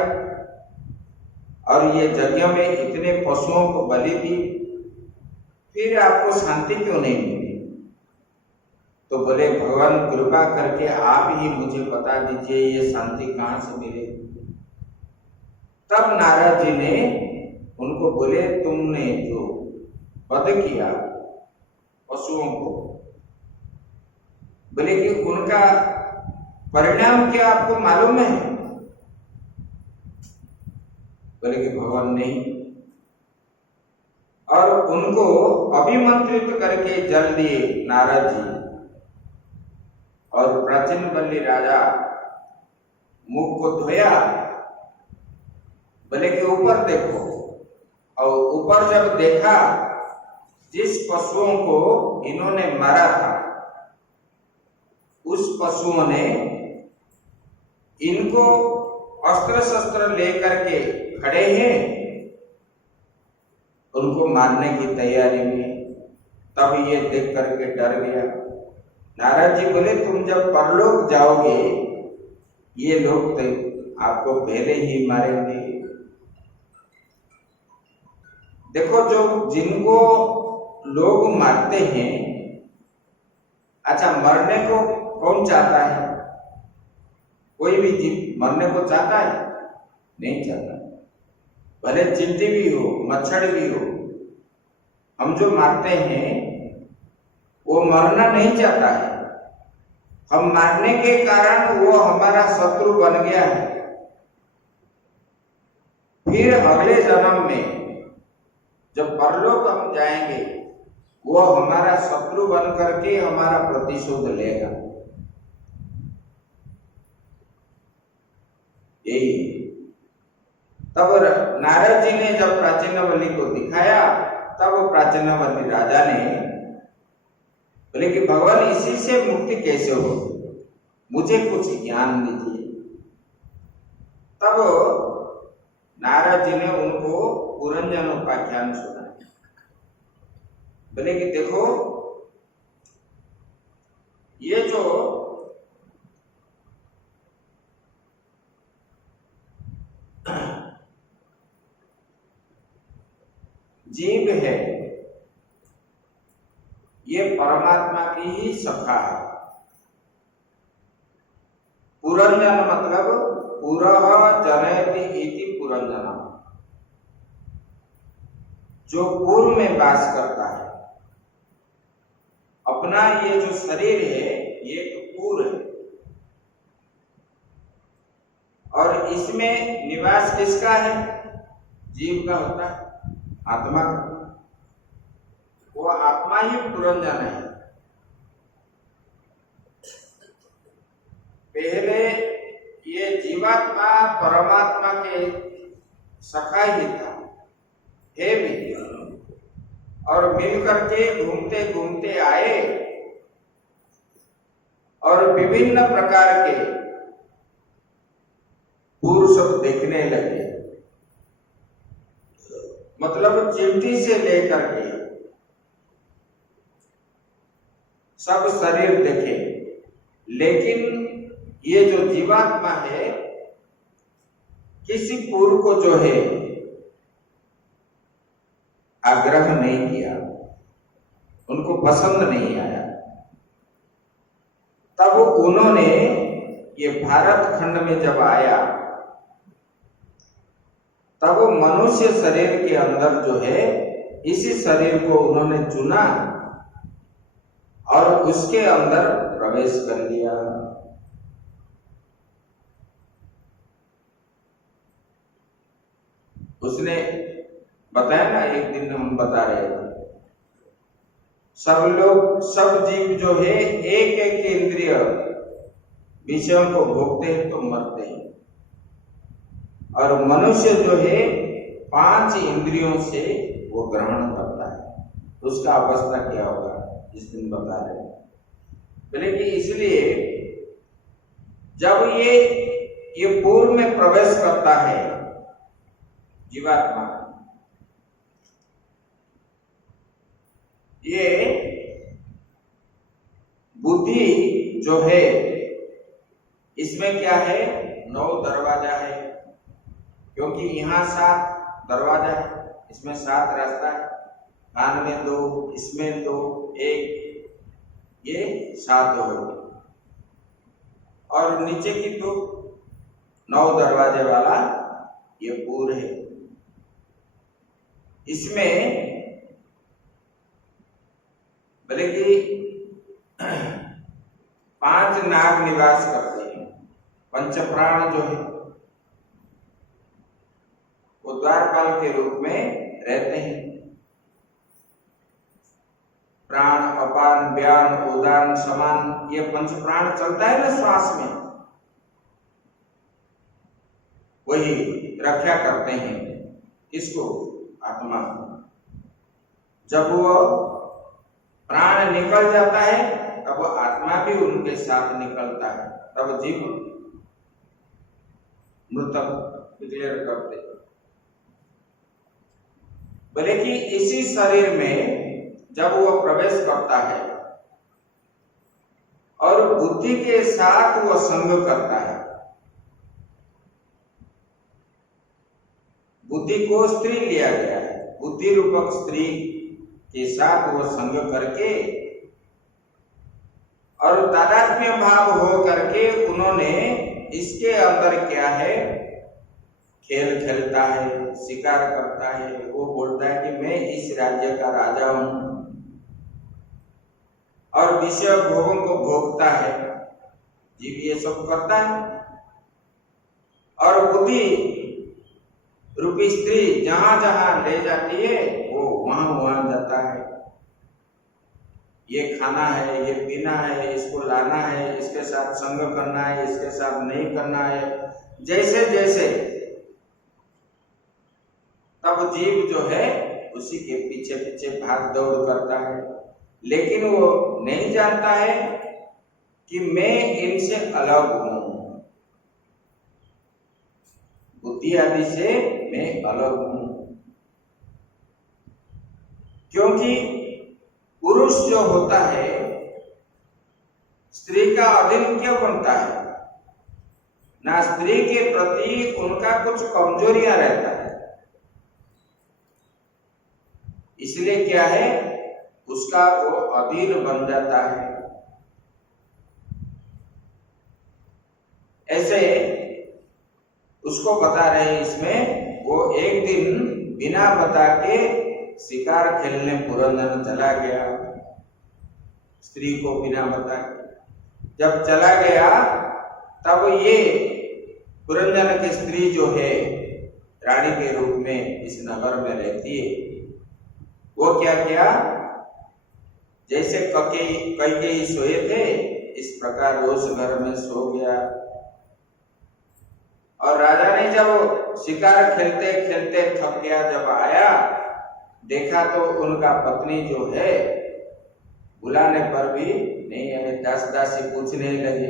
और ये यज्ञ में इतने पशुओं को बलि दी, फिर आपको शांति क्यों नहीं मिली? तो बोले भगवान कृपा करके आप ही मुझे बता दीजिए ये शांति कहां से मिले। तब नारद जी ने उनको बोले तुमने जो वध किया पशुओं को, बोले कि उनका परिणाम क्या आपको मालूम है? बोले कि भगवान नहीं। और उनको अभिमंत्रित करके जल दिए नारद जी और प्राचीन बल्ली राजा मुख को धोया। बोले कि ऊपर देखो, और ऊपर जब देखा जिस पशुओं को इन्होंने मारा था उस पशुओं ने इनको अस्त्र शस्त्र लेकर के खड़े हैं उनको मारने की तैयारी में। तब ये देख करके डर गया। नारद जी बोले तुम जब परलोक जाओगे ये लोग तो आपको पहले ही मारेंगे। देखो जो जिनको लोग मारते हैं, अच्छा मरने को कौन चाहता है? कोई भी जीव मरने को चाहता है? नहीं चाहता। भले चींटी भी हो, मच्छर भी हो, हम जो मारते हैं वो मरना नहीं चाहता है। हम मारने के कारण वो हमारा शत्रु बन गया है। फिर अगले जन्म में जब परलोक हम जाएंगे वो हमारा शत्रु बन करके हमारा प्रतिशोध लेगा। यही। तब नारद जी ने जब प्राचीनवल्ली को दिखाया तब प्राचीनवल्ली राजा ने बोले कि भगवान इसी से मुक्ति कैसे हो, मुझे कुछ ज्ञान दीजिए। तब नारद जी ने उनको पुरंजन उपाख्यान सुनाया। बोले कि देखो ये जो जीव है ये परमात्मा की ही सखा है। पुरंजन मतलब पुरः जनयति इति पुरंजन, जो पूर्व में वास करता है। अपना ये जो शरीर है ये एक पूर्व है और इसमें निवास किसका है? जीव का होता है, आत्मा का। वो आत्मा ही पुरंजन है। पहले ये जीवात्मा परमात्मा के सखा ही था, है भी, और मिलकर के घूमते घूमते आए और विभिन्न प्रकार के पुरुष देखने लगे। मतलब चिमटी से लेकर के सब शरीर देखे, लेकिन ये जो जीवात्मा है किसी पूर्व को जो है आग्रह नहीं किया, उनको पसंद नहीं आया। तब उन्होंने ये भारत खंड में जब आया तब मनुष्य शरीर के अंदर जो है इसी शरीर को उन्होंने चुना और उसके अंदर प्रवेश कर लिया। उसने बताया ना, एक दिन हम बता रहे थे, सब लोग सब जीव जो है एक एक इंद्रिय विषयों को भोगते हैं तो मरते हैं, और मनुष्य जो है 5 इंद्रियों से वो ग्रहण करता है। उसका अवस्था क्या होगा इस दिन बता रहे हैं। बोले कि इसलिए जब ये पूर्व में प्रवेश करता है जीवात्मा, ये बुद्धि जो है इसमें क्या है, 9 दरवाजा है, क्योंकि यहाँ 7 दरवाजा है, इसमें 7 रास्ता है, कान में 2, इसमें 2, 1, ये 7 हो गए। और नीचे की 9 दरवाजे वाला ये पूर है। इसमें बोले कि 5 नाग निवास करते हैं। पंच प्राण जो है वो द्वारपाल के रूप में रहते हैं। प्राण, अपान, व्यान, उदान, समान, ये पंच प्राण चलता है ना श्वास में, वही रक्षा करते हैं इसको, आत्मा। जब वो प्राण निकल जाता है तब वो आत्मा भी उनके साथ निकलता है, तब जीव मृतक डिक्लेयर करते। बोले कि इसी शरीर में जब वो प्रवेश करता है और बुद्धि के साथ वो संग करता है, बुद्धि को स्त्री लिया गया है, बुद्धि रूपक स्त्री के साथ वो संग करके और तादात्म्य भाव हो करके उन्होंने इसके अंदर क्या है, खेल खेलता है, शिकार करता है। वो बोलता है कि मैं इस राज्य का राजा हूं और विषय भोगों को भोगता है, जीव ये सब करता है। और बुद्धि रूपी स्त्री जहां जहां ले जाती है वो वहां वहां जाता है। ये खाना है, ये पीना है, इसको लाना है, इसके साथ संग करना है, इसके साथ नहीं करना है, जैसे जैसे, तब जीव जो है उसी के पीछे पीछे भाग दौड़ करता है। लेकिन वो नहीं जानता है कि मैं इनसे अलग हूं, बुद्धि आदि से मैं अलग हूं। क्योंकि पुरुष जो होता है स्त्री का अधीन क्यों बनता है, ना स्त्री के प्रति उनका कुछ कमजोरियां रहता है, इसलिए क्या है, उसका वो अधीन बन जाता है। ऐसे उसको बता रहे इसमें, वो एक दिन बिना बता के शिकार खेलने पुरंदर चला गया, स्त्री को बिना बता के। जब चला गया तब ये पुरंदर की स्त्री जो है रानी के रूप में इस नगर में रहती है, वो क्या किया, जैसे कैकेयी सोए थे इस प्रकार वो उस घर में सो गया। और राजा ने जब शिकार खेलते खेलते थक गया, जब आया देखा तो उनका पत्नी जो है बुलाने पर भी नहीं आए। दास दासी पूछने लगे,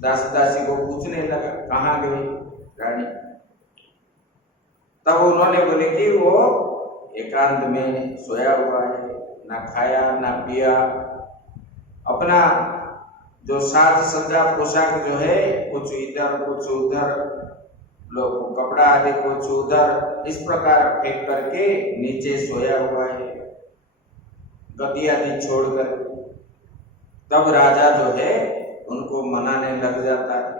दास दासी को पूछने लगा कहाँ गई रानी, तब उन्होंने बोले कि वो एकांत में सोया हुआ है, ना खाया ना पिया, अपना जो साज सज्जा पोशाक जो है कुछ इधर कुछ उधर, लोग कपड़ा आदि कुछ उधर, इस प्रकार फेंक करके नीचे सोया हुआ है, गद्दी आदि छोड़कर। तब राजा जो है उनको मनाने लग जाता है,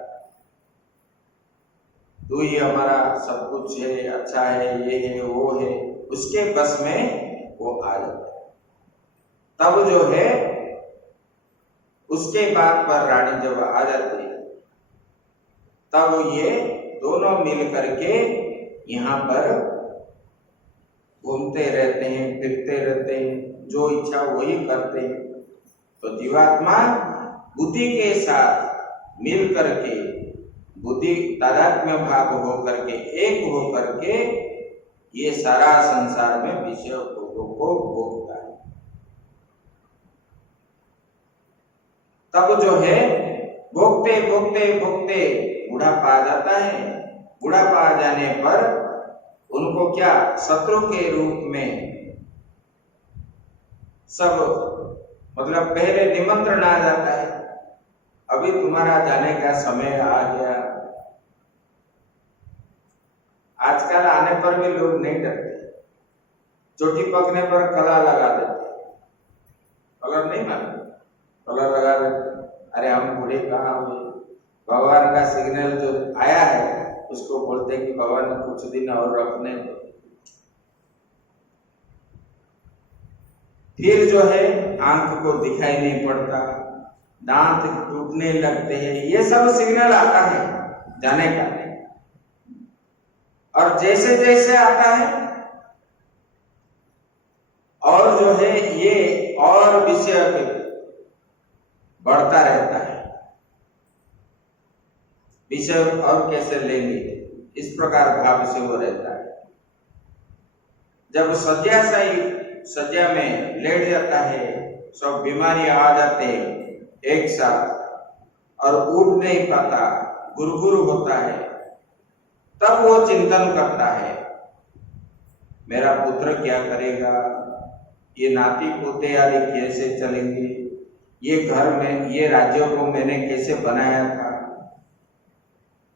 तू ही हमारा सब कुछ है, अच्छा है, ये है वो है, उसके बस में वो आ जाता है। तब जो है उसके बाद पर रानी जब आ जाती है तब ये दोनों मिल करके यहाँ पर घूमते रहते हैं, फिरते रहते हैं, जो इच्छा वही करते हैं। तो जीवात्मा बुद्धि के साथ मिल करके, बुद्धि तादात्म्य भाग हो करके, एक हो करके ये सारा संसार में विषय भोगों को भोगता है। तब जो है भोगते भोगते भोगते बुढ़ापा आ जाता है। बुढ़ापा आ जाने पर उनको क्या, शत्रु के रूप में सब मतलब पहले निमंत्रण आ जाता है, अभी तुम्हारा जाने का समय आ गया। आजकल आने पर भी लोग नहीं डरते, चोटी पकने पर कला लगा देते, कलर नहीं मानते, कलर लगा देते। अरे हम बूढ़े कहाँ हुए, भगवान का सिग्नल जो आया है उसको बोलते कि भगवान कुछ दिन और रखने दो। फिर जो है आंख को दिखाई नहीं पड़ता, दांत टूटने लगते हैं, ये सब सिग्नल आता है जाने का। और जैसे जैसे आता है और जो है ये और विषय बढ़ता रहता है, विषय और कैसे लेंगे, इस प्रकार भाव से वो रहता है। जब सज्जा में लेट जाता है, सब बीमारियां आ जाते हैं एक साथ और उठ नहीं पाता, गुरगुर होता है, तब वो चिंतन करता है मेरा पुत्र क्या करेगा, ये नाती पोते आदि कैसे चलेंगे, ये घर में ये राज्यों को मैंने कैसे बनाया था,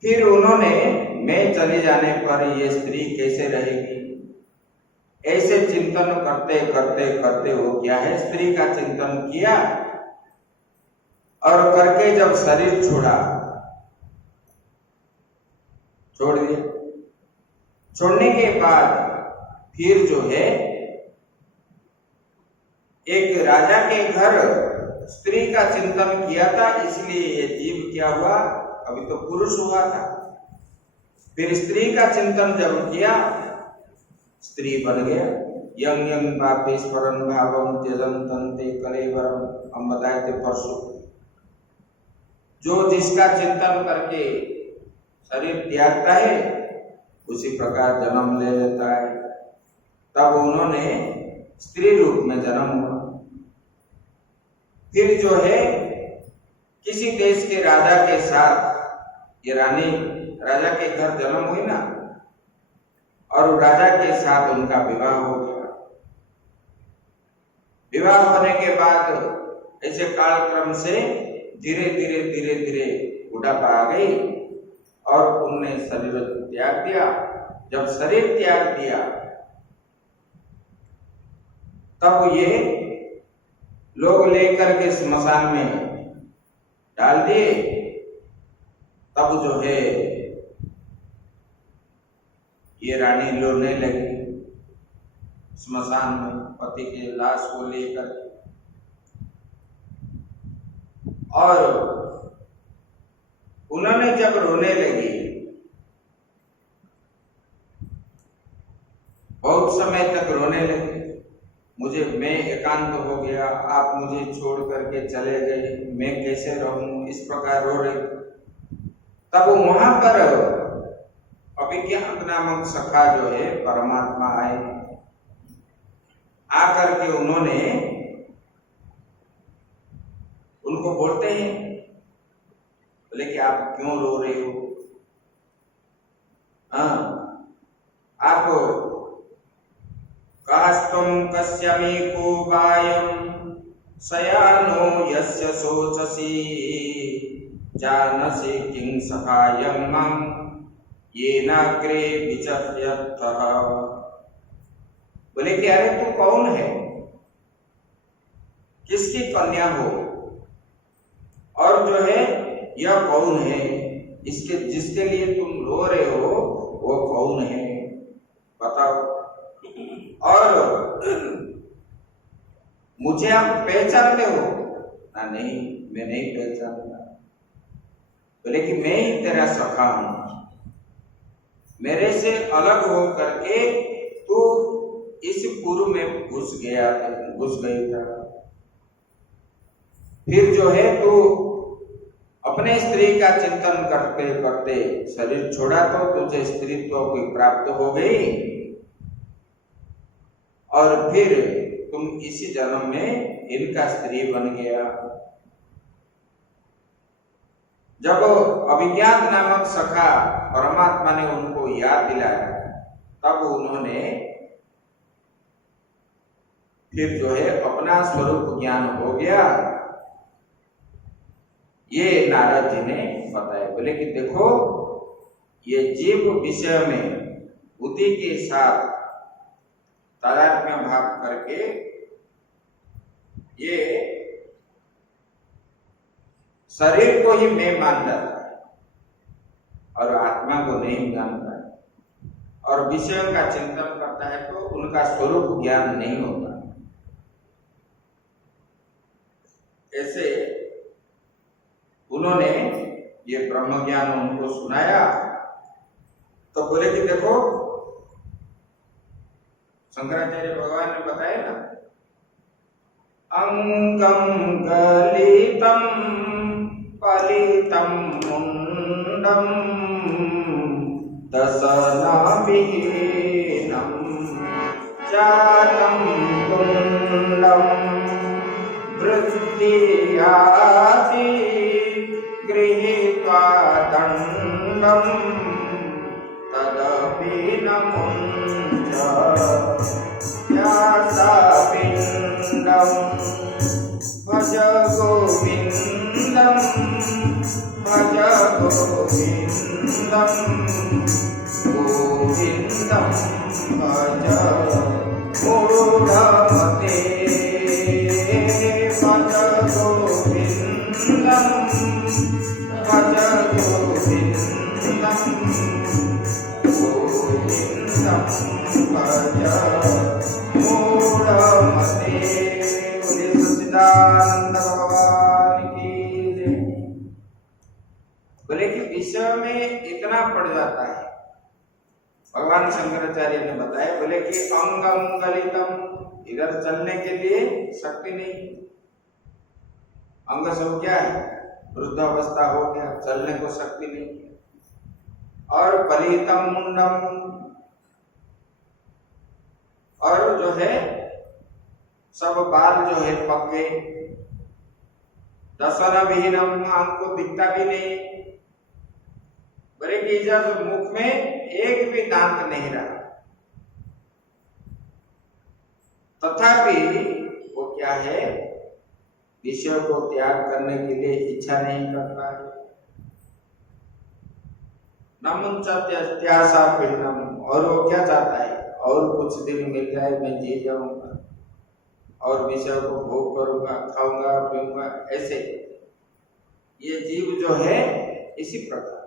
फिर उन्होंने मैं चले जाने पर ये स्त्री कैसे रहेगी, ऐसे चिंतन करते करते करते वो क्या है स्त्री का चिंतन किया और करके जब शरीर छोड़ दिया, छोड़ने के बाद फिर जो है एक राजा के घर स्त्री का चिंतन किया था, इसलिए ये जीव क्या हुआ, अभी तो पुरुष हुआ था, फिर स्त्री का चिंतन जब किया स्त्री बन गया। यंग यंग पापेश्वरन भावम त्यजन तंते कलेवरम, हम बताए थे परसों। जो जिसका चिंतन करके शरीर त्यागता है उसी प्रकार जन्म ले लेता है। तब उन्होंने स्त्री रूप में जन्म हुआ। फिर जो है किसी देश के राजा के साथ ये रानी राजा के घर जन्म हुई ना, और राजा के साथ उनका विवाह हो गया। विवाह होने के बाद ऐसे कालक्रम से धीरे धीरे बुढ़ापा आ गई और उनने शरीर त्याग दिया। जब शरीर त्याग दिया तब ये लोग लेकर के स्मशान में डाल दिए। तब जो है ये रानी रोने लगी स्मशान में पति के लाश को लेकर, और उन्होंने जब रोने लगी बहुत समय तक रोने लगी, मैं एकांत हो गया, आप मुझे छोड़ करके चले गए, मैं कैसे रहूं, इस प्रकार रो रही। तब वहां पर अभिज्ञात नामक सखा जो है परमात्मा आए, आकर के उन्होंने उनको बोलते हैं, बोले कि आप क्यों रो रहे हो, आप काष्टम कस्यमेको वायम शयानो यस्य शोचसी जानसि किं सखायं मम येनाग्रे विचर्यतः। बोले कि अरे तू कौन है, किसकी कन्या हो, और जो है यह कौन है, इसके जिसके लिए तुम रो रहे हो वो कौन है बताओ, और मुझे आप पहचानते हो ना? नहीं, मैं नहीं पहचानता। बोले कि मैं ही तेरा सखा हूं, मेरे से अलग हो करके तू इस पूर्व में घुस गई था। फिर जो है तू अपने स्त्री का चिंतन करते करते शरीर छोड़ा तो तुझे स्त्रीत्व को प्राप्त हो गई, और फिर तुम इसी जन्म में इनका स्त्री बन गया। जब अभिज्ञात नामक सखा परमात्मा ने उनको याद दिलाया, तब उन्होंने फिर जो है अपना स्वरूप ज्ञान हो गया। ये नारद जी ने बताया। बोले कि देखो, ये जीव विषय में बुद्धि के साथ तादात्म्य भाव करके ये शरीर को ही मैं मान जाता है और आत्मा को नहीं जानता है, और विषयों का चिंतन करता है तो उनका स्वरूप ज्ञान नहीं होता। ऐसे उन्होंने ये ब्रह्म ज्ञान उनको सुनाया। तो बोले कि देखो, शंकराचार्य भगवान ने बताया ना, अंगम गलितम पलितम मुंडम दशनाभिहीनम जातम कुंडम वृद्धियाति गृहीत्वा दंडम तदपि न मुञ्च यासापिण्डं भज गोविन्दं भज गोविन्दं गोविन्दं भज मूढमते भज गोविन्दं भज गोविन्दं गोविन्दं भज मूढमते। सच्चिदानंद भगवान की जय। बोले कि विषय में इतना पड़ जाता है। भगवान शंकराचार्य ने बताया, बोले कि अंगम गलितम, इधर चलने के लिए शक्ति नहीं। अंग सब क्या है? वृद्धावस्था हो गया, चलने को शक्ति नहीं। और पलितम मुंडम, और जो है सब बाल जो है पक गए। दशना विहीनम, हमको दिखता भी नहीं। बोले कि इधर मुख में एक भी दांत नहीं रहा, तथापि वो क्या है, विषय को त्याग करने के लिए इच्छा नहीं करता है। नमुंचा पिंडम, और वो क्या चाहता है, और कुछ दिन मिल जाए मैं जी जाऊंगा और विषय को भोग करूंगा, खाऊंगा पीऊंगा। ऐसे ये जीव जो है इसी प्रकार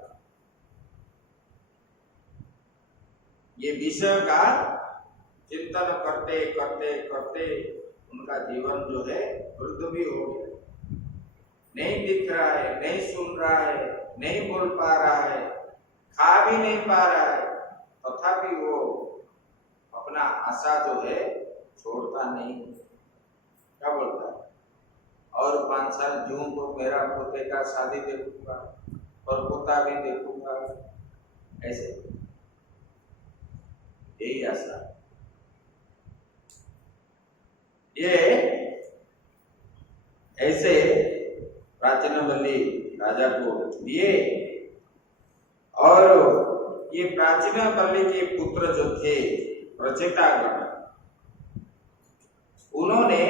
ये विषय का चिंतन करते करते करते उनका जीवन जो है वृद्ध भी हो गया। नहीं दिख रहा है, नहीं सुन रहा है, नहीं बोल पा रहा है, खा भी नहीं पा रहा है, तथापि वो अपना आशा जो है छोड़ता नहीं। क्या बोलता है, और 5 साल जूं तो मेरा पोते का शादी देखूंगा और पोता भी देखूंगा। ऐसे यही आशा ये ऐसे प्राचीन बल्ली राजा को दिए। और ये प्राचीन बल्ली के पुत्र जो थे प्रचेतागण, उन्होंने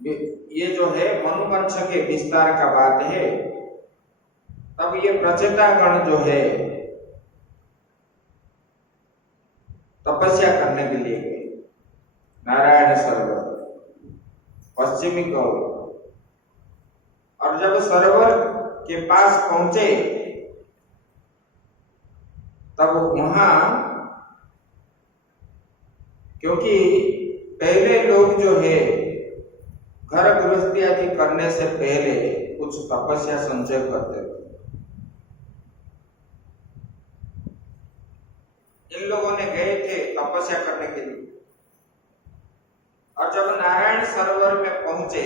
ये जो है मनुवंश के विस्तार का बात है, तब ये प्रचेतागण जो है तपस्या करने के लिए गए नारायण सरोवर पश्चिमी गौर। और जब सरोवर के पास पहुंचे तब वहां, क्योंकि पहले लोग जो है घर गृहस्थी आदि करने से पहले कुछ तपस्या संचय करते थे। इन लोगों ने गए थे तपस्या करने के लिए, और जब नारायण सरोवर में पहुंचे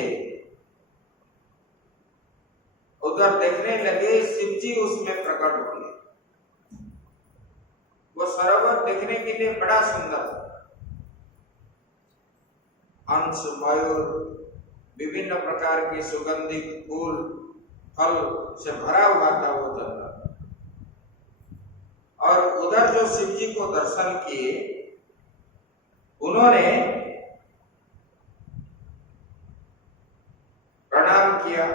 उधर देखने लगे शिव जी उसमें प्रकट हुए। वो सरोवर देखने के लिए बड़ा सुंदर था। हंस, मयूर, विभिन्न प्रकार के सुगंधित फूल फल से भरा हुआ था वो जंगल। और उधर जो शिव जी को दर्शन किए, उन्होंने प्रणाम किया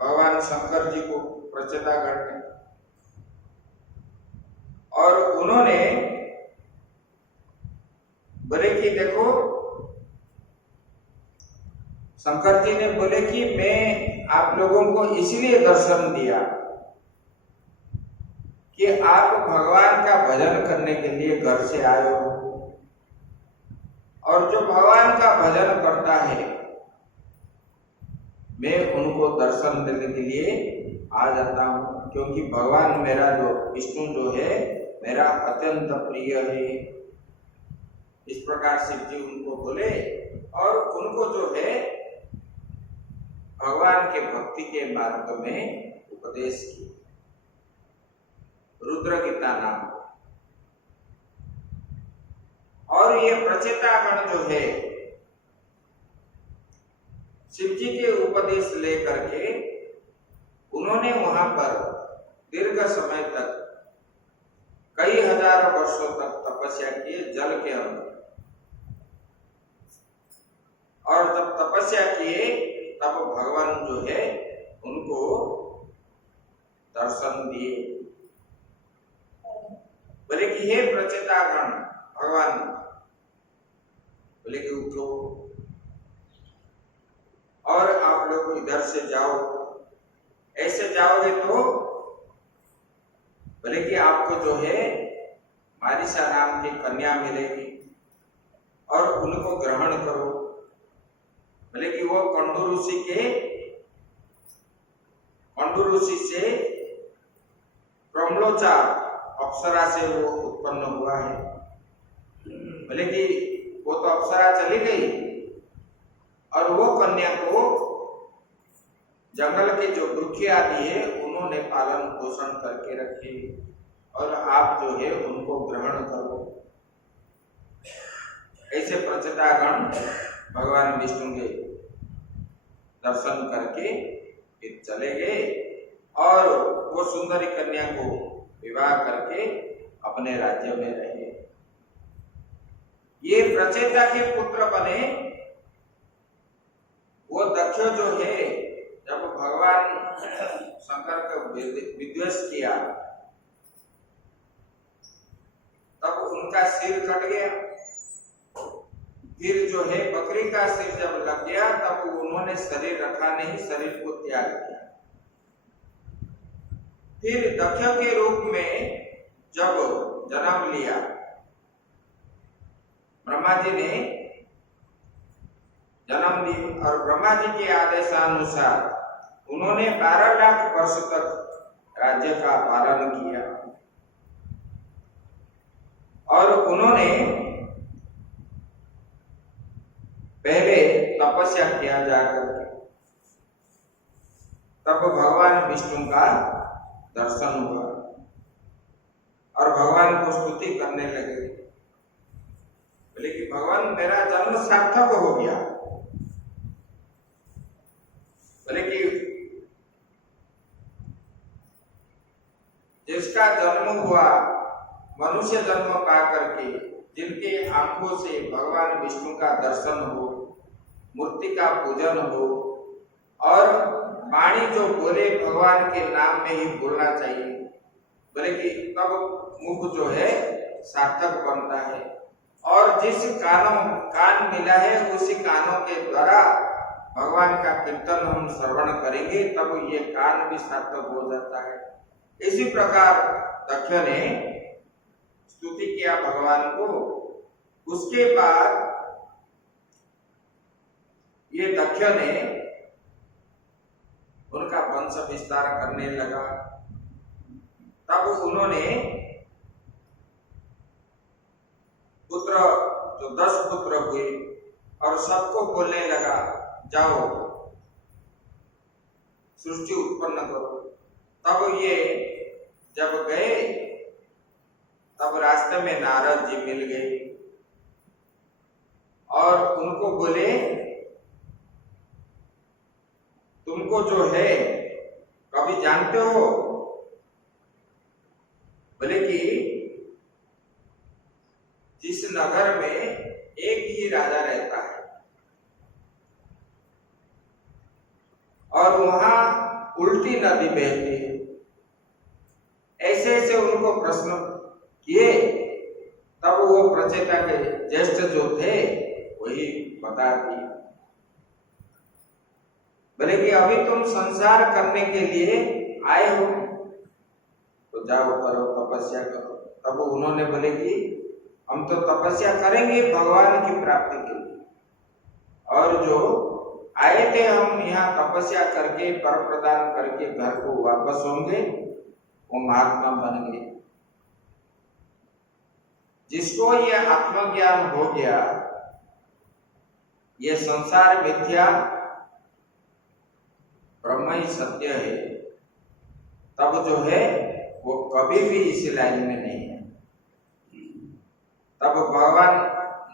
भगवान शंकर जी को प्रचेतागण ने, और उन्होंने बोले कि देखो, शंकर जी ने बोले कि मैं आप लोगों को इसलिए दर्शन दिया कि आप भगवान का भजन करने के लिए घर से आए हो, और जो भगवान का भजन करता है मैं उनको दर्शन देने के लिए आ जाता हूँ, क्योंकि भगवान मेरा जो विष्णु जो है मेरा अत्यंत प्रिय है। इस प्रकार शिव जी उनको बोले और उनको जो है भगवान के भक्ति के मार्ग में उपदेश किया, रुद्र गीता नाम। और ये प्रचेतागण जो है शिव जी के उपदेश लेकर के उन्होंने वहां पर दीर्घ समय तक कई हजार वर्षों तक तपस्या किए जल के अंदर, और जब तपस्या किए तब भगवान जो है उनको दर्शन दिए। बोले कि हे प्रचेतागण, भगवान बोले कि उठो और आप लोग इधर से जाओ, ऐसे जाओगे तो बोले कि आपको जो है मारिसा नाम की कन्या मिलेगी और उनको ग्रहण करो। बोले कि वो कंडू ऋषि से प्रमलोचा अप्सरा से वो उत्पन्न हुआ है। बोले कि वो तो अप्सरा चली गई और वो कन्या को जंगल के जो वृक्ष आदि है उन्होंने पालन पोषण करके रखे, और आप जो है उनको ग्रहण करो। ऐसे प्रचेतागण भगवान विष्णु के दर्शन करके फिर चले गए और वो सुंदरी कन्या को विवाह करके अपने राज्य में रहे। ये प्रचेता के पुत्र बने। वो दक्ष जो है जब भगवान शंकर का विद्वेष किया तब उनका सिर कट गया। फिर जो है बकरी का सिर जब लग गया तब उन्होंने शरीर रखा नहीं, शरीर को त्याग किया। फिर दक्ष के रूप में जब जन्म लिया, ब्रह्मा जी ने जन्म दिया और ब्रह्मा जी के आदेशानुसार उन्होंने 12 लाख वर्ष तक राज्य का पालन किया और उन्होंने पहले तपस्या किया जाकर तब भगवान विष्णु का दर्शन हुआ और भगवान को स्तुति करने लगे। बोले कि भगवान मेरा जन्म सार्थक हो गया। बोले कि जिसका जन्म हुआ मनुष्य जन्म पा करके, जिनके आंखों से भगवान विष्णु का दर्शन हो, मूर्ति का पूजन हो और वाणी जो बोले भगवान के नाम में ही बोलना चाहिए, बोले कि तब मुख जो है सार्थक बनता है। और जिस कान मिला है उसी कानों के द्वारा भगवान का कीर्तन हम श्रवण करेंगे तब ये कान भी सार्थक हो जाता है। इसी प्रकार दक्ष ने स्तुति किया भगवान को। उसके बाद ये दक्ष ने उनका वंश विस्तार करने लगा। तब उन्होंने पुत्र जो 10 पुत्र हुए और सबको बोलने लगा जाओ सृष्टि उत्पन्न करो। तब ये जब गए तब रास्ते में नारद जी मिल गए और उनको बोले तुमको जो है कभी जानते हो? बोले कि जिस नगर में एक ही राजा रहता है और वहां उल्टी नदी बहती है, ऐसे ऐसे उनको प्रश्न किए। तब वो प्रचेता के ज्येष्ठ जो थे वही बता दिए, बोले कि अभी तुम संसार करने के लिए आए हो तो जाओ करो, तपस्या करो। तब उन्होंने बोले कि हम तो तपस्या करेंगे भगवान की प्राप्ति के लिए, और जो आए थे हम यहाँ तपस्या करके पर प्रदान करके घर को वापस होंगे, वो महात्मा बन गए। जिसको ये आत्मज्ञान हो गया, ये संसार मिथ्या ब्रह्म ही सत्य है, तब जो है वो कभी भी इस लाइन में नहीं है। तब भगवान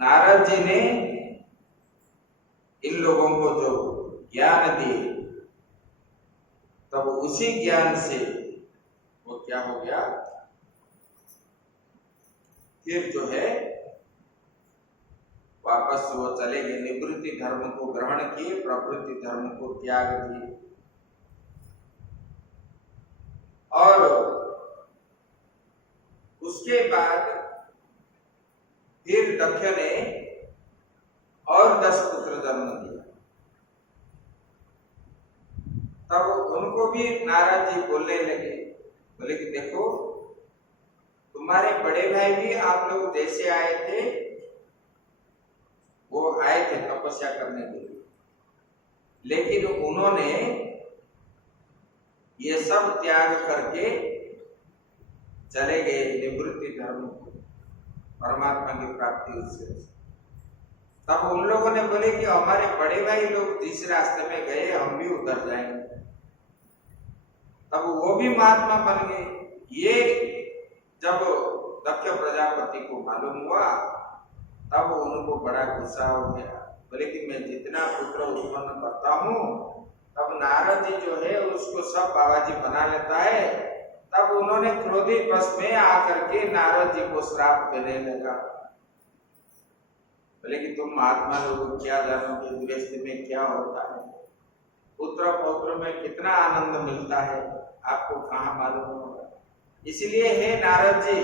नारद जी ने इन लोगों को जो ज्ञान दिए, तब उसी ज्ञान से वो क्या हो गया, फिर जो है वापस वो चले गए, निवृत्ति धर्म को ग्रहण किए, प्रवृत्ति धर्म को त्याग दिए। और उसके बाद फिर दक्ष ने और 10 पुत्र जन्म दिया। तब उनको भी नारद जी बोलने लगे, बोले कि देखो तुम्हारे बड़े भाई भी आप लोग जैसे आए थे, वो आए थे तपस्या करने के लिए, लेकिन उन्होंने ये सब त्याग करके चले गए निवृत्ति धर्म को, परमात्मा की प्राप्ति उससे। तब उन लोगों ने बोले कि हमारे बड़े भाई लोग जिस रास्ते में गए हम भी उधर जाएंगे। तब वो भी महात्मा बन गए। ये जब दक्ष प्रजापति को मालूम हुआ, तब उनको बड़ा गुस्सा हो गया, बोले कि मैं जितना पुत्र उत्पन्न करता हूँ, तब नारद जी जो है उसको सब बाबाजी बना लेता है। तब उन्होंने क्रोधित वश में आकर के नारद जी को श्राप देने लगा, बोले कि तुम महात्मा लोग क्या जानोगे गृहस्थ में क्या होता है, पुत्र पौत्र में कितना आनंद मिलता है, आपको कहाँ मालूम होगा। इसलिए हे नारद जी,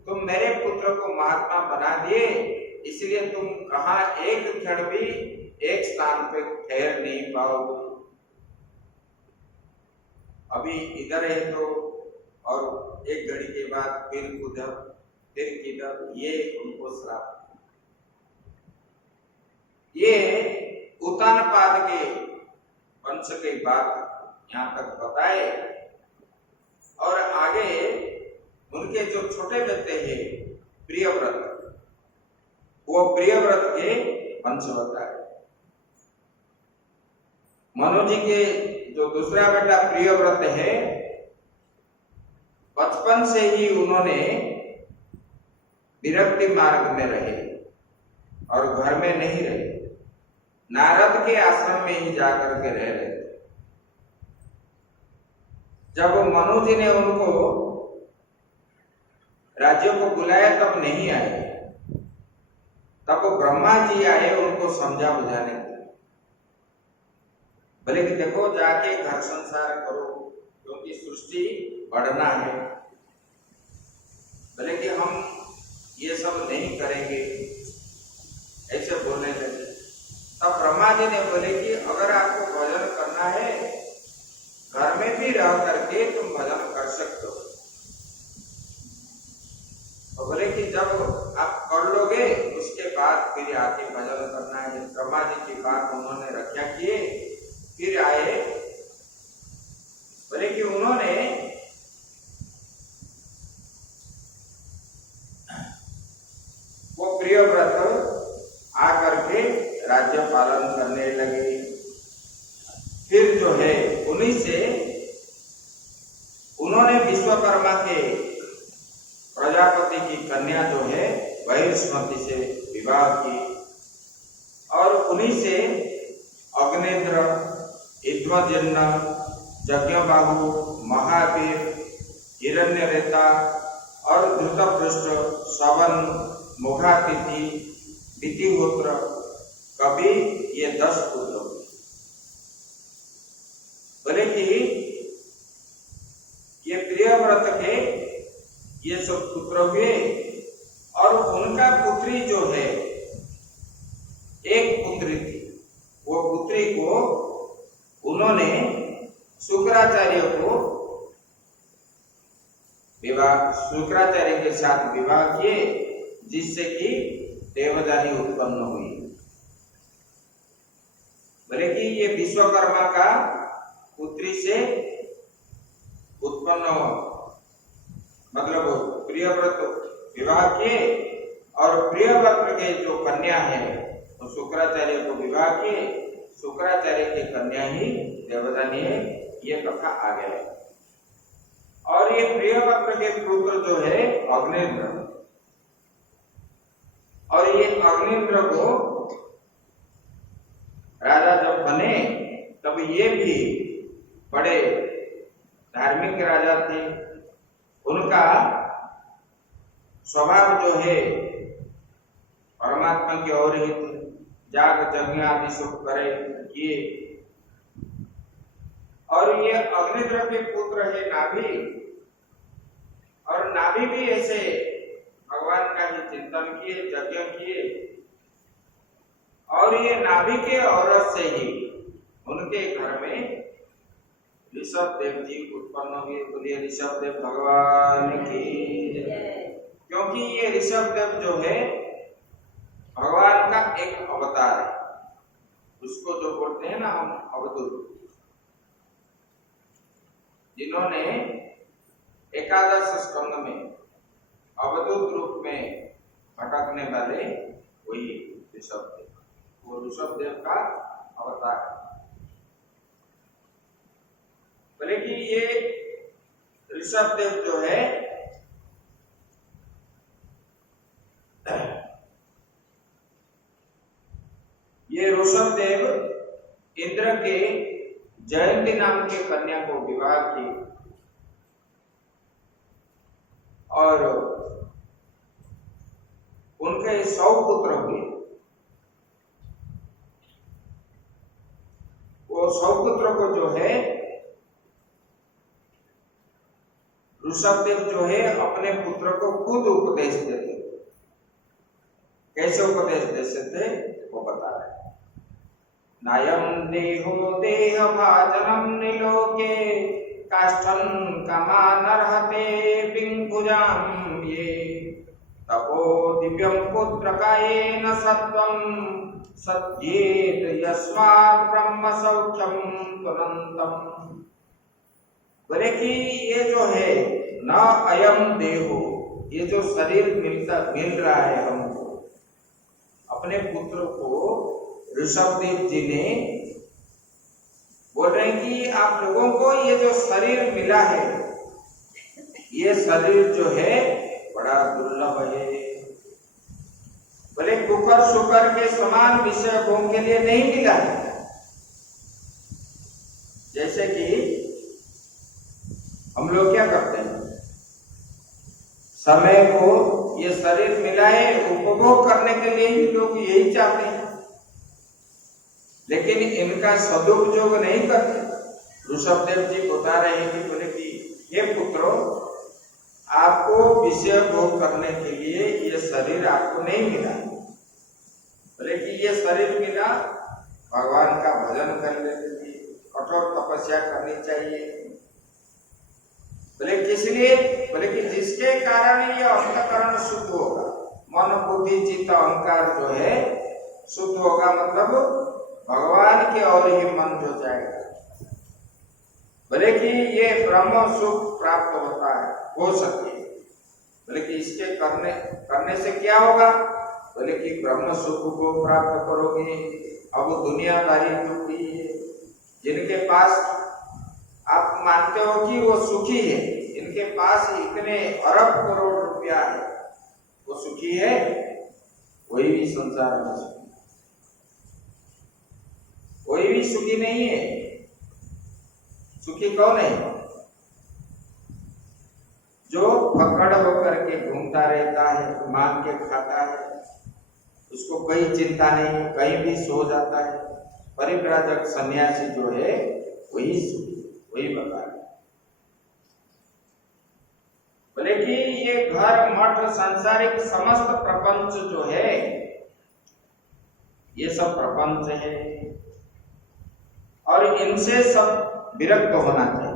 तुम मेरे पुत्र को महात्मा बना दिए, इसलिए तुम कहाँ एक क्षण भी एक स्थान पे ठहर नहीं पाओगे। अभी इधर है तो और एक घड़ी के बाद फिर उधर फिर किधर, ये उनको श्राप। ये उत्तानपाद के वंश की बात यहाँ तक बताए, और आगे उनके जो छोटे बेटे हैं प्रियव्रत, वो प्रियव्रत के वंश बताए। मनु जी के जो दूसरा बेटा प्रियव्रत है, बचपन से ही उन्होंने विरक्ति मार्ग में रहे और घर में नहीं रहे, नारद के आश्रम में ही जाकर के रह रहे थे। जब मनु जी ने उनको राज्यों को बुलाया तब नहीं आए, तब ब्रह्मा जी आए उनको समझा बुझाने के लिए, बोले कि देखो जाके घर संसार करो क्योंकि सृष्टि बढ़ना है। बोले कि हम ये सब नहीं करेंगे, ऐसे बोलने लगे। तब ब्रह्मा जी ने बोले कि अगर आपको भजन करना है, घर में भी रह करके तुम भजन कर सकते हो। तो बोले कि जब आप कर लोगे उसके बाद फिर आके भजन करना है। ब्रह्मा जी की बात उन्होंने रक्षा किए, फिर आए। बोले कि उन्होंने वो प्रियव्रत आकर के राज्य पालन करने लगे। फिर जो है उन्हीं से उन्होंने विश्वकर्मा के प्रजापति की कन्या जो है वैष्णवती से विवाह की, और उन्हीं से अग्निद्र, इध्वजन्य, यज्ञबाहु, महावीर, हिरण्यरेता और धृतपृष्ठ, श्रवण, मोघातिथि, वितिहोत्र, कभी ये 10 पुत्र हुए। बोले कि ये प्रियव्रत के ये सब पुत्र हुए और उनका पुत्री जो है, एक पुत्री थी, वो पुत्री को उन्होंने शुक्राचार्य को विवाह, शुक्राचार्य के साथ विवाह किए, जिससे कि देवदानी उत्पन्न हुई। बोले कि ये विश्वकर्मा का पुत्री से उत्पन्न हुआ, मतलब प्रियव्रत विवाह किए और प्रियव्रत के जो कन्या है वो शुक्राचार्य को विवाह किए, शुक्राचार्य की कन्या ही देवदानी है। ये कथा आगे है। और ये प्रियव्रत के पुत्र जो है अग्निन्द्र, और ये अग्निन्द्र को राजा जब बने तब ये भी बड़े धार्मिक राजा थे। उनका स्वभाव जो है परमात्मा की ओर ही जाग यज्ञ आदि सब करे किए। और ये अग्निद्र के पुत्र है नाभि, और नाभि भी ऐसे भगवान का ही चिंतन किए, यज्ञ किए, और ये नाभि के औरत से ही उनके घर में ऋषभ देव जी उत्पन्न हुए। बोलिए ऋषभ देव भगवान की। क्योंकि ये ऋषभ देव जो है भगवान का एक अवतार है, उसको जो बोलते हैं ना हम अवधूत, जिन्होंने एकादश स्कंद में अवधूत रूप में भटकने वाले वही ऋषभ देव, वो ऋषभ देव का अवतार है। बोले कि ये ऋषभ देव जो है ये ऋषभ देव इंद्र के जयंती नाम के कन्या को विवाह की और उनके 100 पुत्र हुए। वो 100 पुत्र को जो है ऋषभ देव जो है अपने पुत्र को खुद उपदेश देते। कैसे उपदेश देते थे वो बता रहे हैं। नायम देहो देह भाजनम निलोके काष्ठं कमानर्हते पिंगुजाम ये तपो दिव्यम पुत्रकायेन सत्वं सत्येत यस्मात् ब्रह्म सौख्यम तुरंतम। बोले कि ये जो है न अयम देहो, ये जो शरीर मिल रहा है हमको, अपने पुत्र को ऋषभ देव जी ने बोल रहे हैं कि आप लोगों को ये जो शरीर मिला है, ये शरीर जो है बड़ा दुर्लभ है। बोले कुकर शुकर के समान विषय भोग के लिए नहीं मिला है। जैसे कि हम लोग क्या करते हैं, समय को ये शरीर मिला है उपभोग करने के लिए ही लोग यही चाहते हैं, लेकिन इनका सदुपयोग नहीं करते। ऋषभ देव जी बता रहे हैं कि बोले कि हे पुत्रों, आपको विषय भोग करने के लिए ये शरीर आपको नहीं मिला। बोले कि ये शरीर मिला भगवान का भजन करने के लिए, कठोर तपस्या करनी चाहिए। बोले किस लिए? बोले कि जिसके कारण ये अंतःकरण शुद्ध होगा, मन बुद्धि चित्त अहंकार जो है शुद्ध होगा, मतलब भगवान की ओर ही मन जो जाएगा। बोले कि ये ब्रह्म सुख प्राप्त होता है, हो सके। बोले कि इसके करने से क्या होगा? बोले कि ब्रह्म सुख को प्राप्त करोगे। अब दुनियादारी जो हुई है, जिनके पास आप मानते हो कि वो सुखी है, इनके पास इतने अरब करोड़ रुपया है, वो सुखी है? कोई भी संसार में सुखी, कोई भी सुखी नहीं है। सुखी कौन है? जो फकड़ होकर के घूमता रहता है, मांग के खाता है, उसको कोई चिंता नहीं, कहीं भी सो जाता है। परिव्राजक सन्यासी जो है वही बता रहे। बोले कि ये घर मठ सांसारिक समस्त प्रपंच जो है ये सब प्रपंच है और इनसे सब विरक्त होना चाहिए।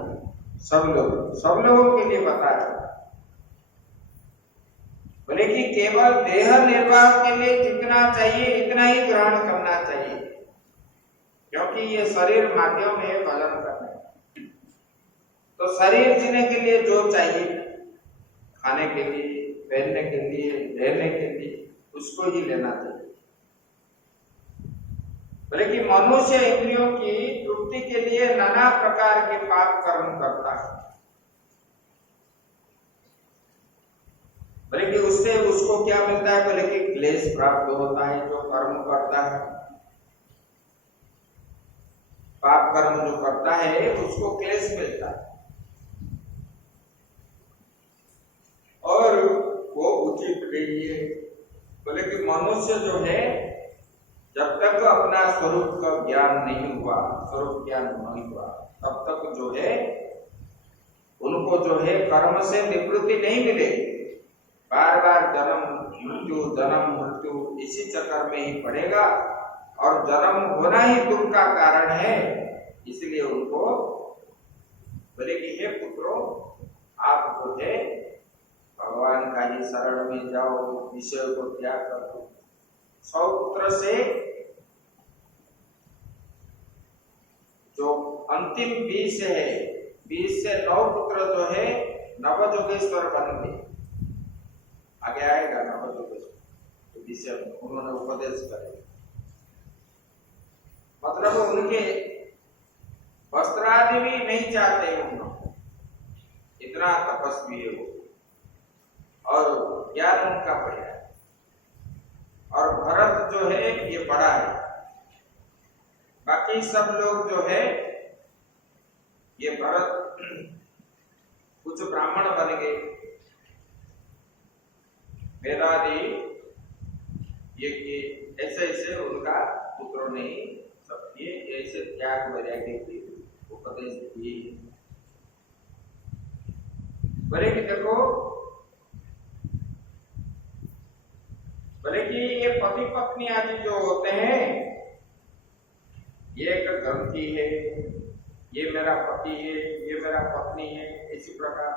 सब लोगों के लिए बता रहे। बोले कि केवल देह निर्वाह के लिए जितना चाहिए इतना ही ग्रहण करना चाहिए, क्योंकि ये शरीर माध्यम है भजन करने। तो शरीर जीने के लिए जो चाहिए, खाने के लिए, पहनने के लिए, रहने के लिए, उसको ही लेना चाहिए। बोले कि मनुष्य इंद्रियों की तृप्ति के लिए नाना प्रकार के पाप कर्म करता है। बोले कि उससे उसको क्या मिलता है? बोले कि क्लेश प्राप्त होता है। जो कर्म करता है, पाप कर्म जो करता है उसको क्लेश मिलता है और वो उचित नहीं है। बोले कि मनुष्य जो है जब तक अपना स्वरूप का ज्ञान नहीं हुआ, स्वरूप ज्ञान नहीं हुआ, तब तक जो है उनको जो है कर्म से निवृत्ति नहीं मिलेगी। बार बार जन्म मृत्यु इसी चक्कर में ही पड़ेगा और जन्म होना ही दुख का कारण है। इसलिए उनको बोले कि हे पुत्रों, आप जो है भगवान का ही शरण में जाओ, विषय को त्याग कर दो। 100 पुत्र से जो अंतिम 20 है, 20 से 9 पुत्र जो है नवजोगेश्वर बन गए। आगे आएगा नवजोगेश्वर विषय उन्होंने उपदेश करे। मतलब उनके वस्त्र आदि भी नहीं चाहते उन्होंने, इतना तपस्वी है वो और ज्ञान उनका बढ़िया है। और भरत जो है ये बड़ा है, बाकी सब लोग जो है ये भरत कुछ ब्राह्मण बन गए, वेदादि ये ऐसे ऐसे उनका पुत्रों ने सब ये ऐसे त्याग वैराग्य की उपदेश दिए। बोले कि देखो, बोले कि ये पति पत्नी आदि जो होते हैं ये एक ग्रंथि है, ये मेरा पति है, ये मेरा पत्नी है, इसी प्रकार।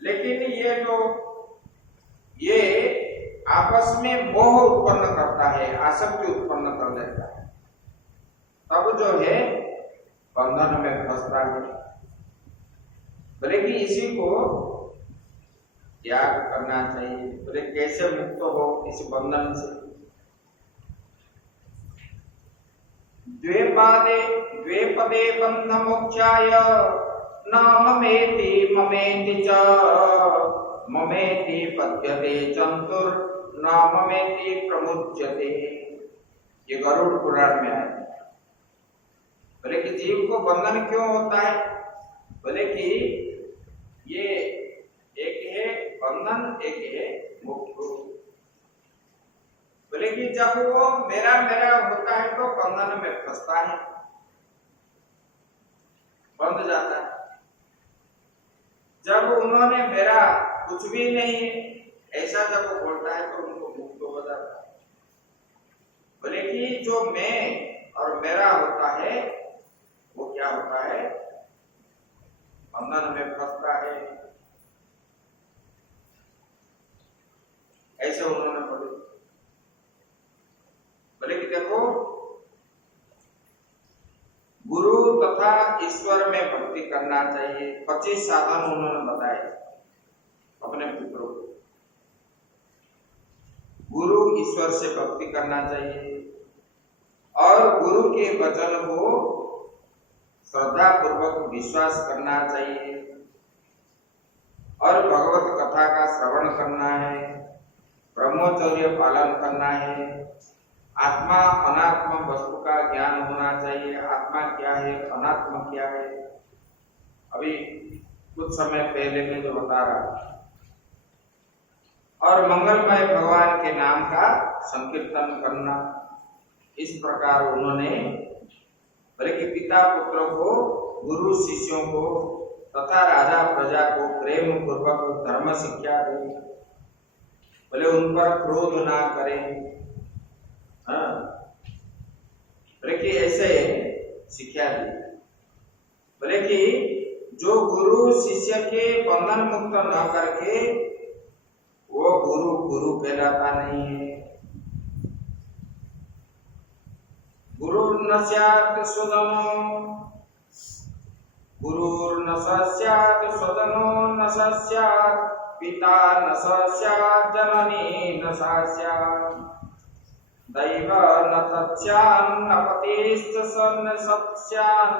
लेकिन ये आपस में मोह उत्पन्न करता है, आसक्ति उत्पन्न कर देता है, तब जो है बंधन में फंसता है। बोले कि इसी को त्याग करना चाहिए। बोले कैसे मुक्त हो इस बंधन से? द्वेपदे बंध मोक्षाय न ममेति ममेति च ममेति पद्यते चंतुर न ममेति प्रमुच्यते। ये गरुड़ पुराण में है। बोले कि जीव को बंधन क्यों होता है? बोले कि ये एक है बंधन, एक है मुक्त। बोले कि जब वो मेरा मेरा होता है तो बंधन में फंसता है, बंध जाता है। जब उन्होंने मेरा कुछ भी नहीं है ऐसा जब वो बोलता है तो उनको मुक्त हो जाता है। बोले कि जो मैं और मेरा होता है वो क्या होता है? बंधन में फंसता है। ऐसे उन्होंने बोले। बोले कि देखो, गुरु तथा ईश्वर में भक्ति करना चाहिए। 25 साधन उन्होंने बताए अपने पुत्रों को। गुरु ईश्वर से भक्ति करना चाहिए और गुरु के वचन को श्रद्धा पूर्वक विश्वास करना चाहिए और भगवत कथा का श्रवण करना है, ब्रह्मचर्य पालन करना है, आत्मा अनात्म वस्तु का ज्ञान होना चाहिए। आत्मा क्या है, अनात्मा क्या है? अभी कुछ समय पहले मैं जो बता रहा था। और मंगलमय भगवान के नाम का संकीर्तन करना, इस प्रकार उन्होंने बोले कि पिता पुत्रों को, गुरु शिष्यों को तथा राजा प्रजा को प्रेम पूर्वक धर्म शिक्षा दे, बोले उन पर क्रोध ना करें। हाँ, बोले कि ऐसे शिक्षा दी। बोले कि जो गुरु शिष्य के बंधन मुक्त न करके वो गुरु कहलाता नहीं है। गुरु न स्यात् स्वदनो, गुरु न स्यात् स्वदनो न स्यात् पिता न स्यात् जननी न स्यात् दैव न तस्यान् न पतिश्च न सत्स्यान्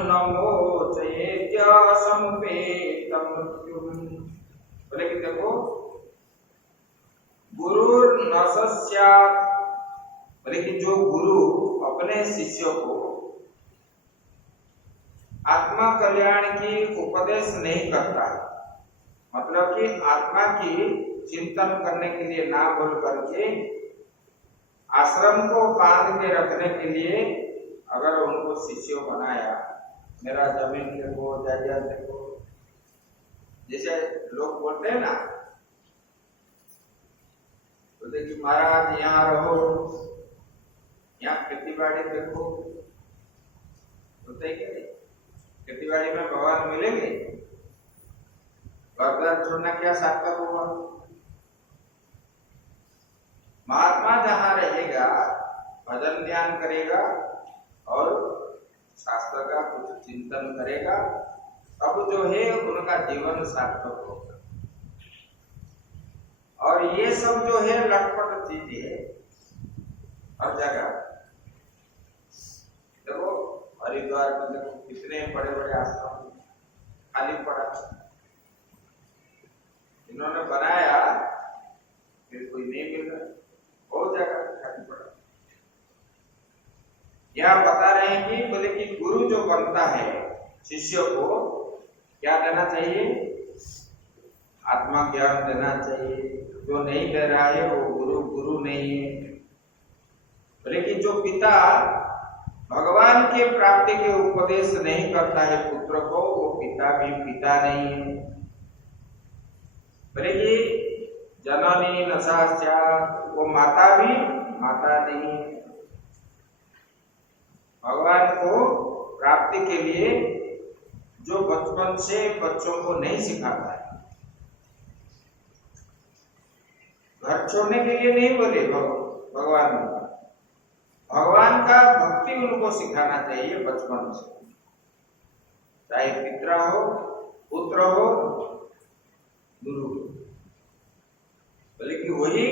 नमो चेत्य समुपेत मृत्युम्। बोले कि देखो, गुरु न स्यात्, बोले कि जो गुरु अपने शिष्यों को आत्मा कल्याण की उपदेश नहीं करता, मतलब कि आत्मा की चिंतन करने के लिए ना बोल करके आश्रम को बांध के रखने के लिए अगर उनको शिष्यों बनाया, मेरा जमीन देखो, जायदाद देखो, जैसे लोग बोलते हैं ना, बोलते कि महाराज यहाँ रहो, यहाँ खेती बाड़ी देखो, बोलते कि नहीं, खेती बाड़ी में भगवान मिलेंगे, घर छोड़ना क्या सार्थक होगा। महात्मा जहाँ रहेगा, भजन ध्यान करेगा और शास्त्र का कुछ चिंतन करेगा, तब जो है उनका जीवन सार्थक होगा। और ये सब जो है लटपट चीज है हर जगह। देखो हरिद्वार में देखो कितने बड़े बड़े आश्रम खाली पड़ा, इन्होंने बनाया फिर कोई नहीं मिल रहा, बहुत जगह खाली पड़ा। यह बता रहे हैं कि बोले कि गुरु जो बनता है शिष्य को क्या देना चाहिए, आत्मा ज्ञान देना चाहिए। जो नहीं दे रहा है वो गुरु नहीं है। बोले कि जो पिता भगवान के प्राप्ति के उपदेश नहीं करता है पुत्र को, वो पिता भी पिता नहीं है। बोले कि जननी न स्यात्, वो माता भी माता नहीं है। भगवान को प्राप्ति के लिए जो बचपन से बच्चों को नहीं सिखाता है, घर छोड़ने के लिए नहीं बोले भगवान, भगवान का भक्ति उनको सिखाना चाहिए बचपन से, चाहे पिता हो, पुत्र हो, गुरु हो, बोले कि वही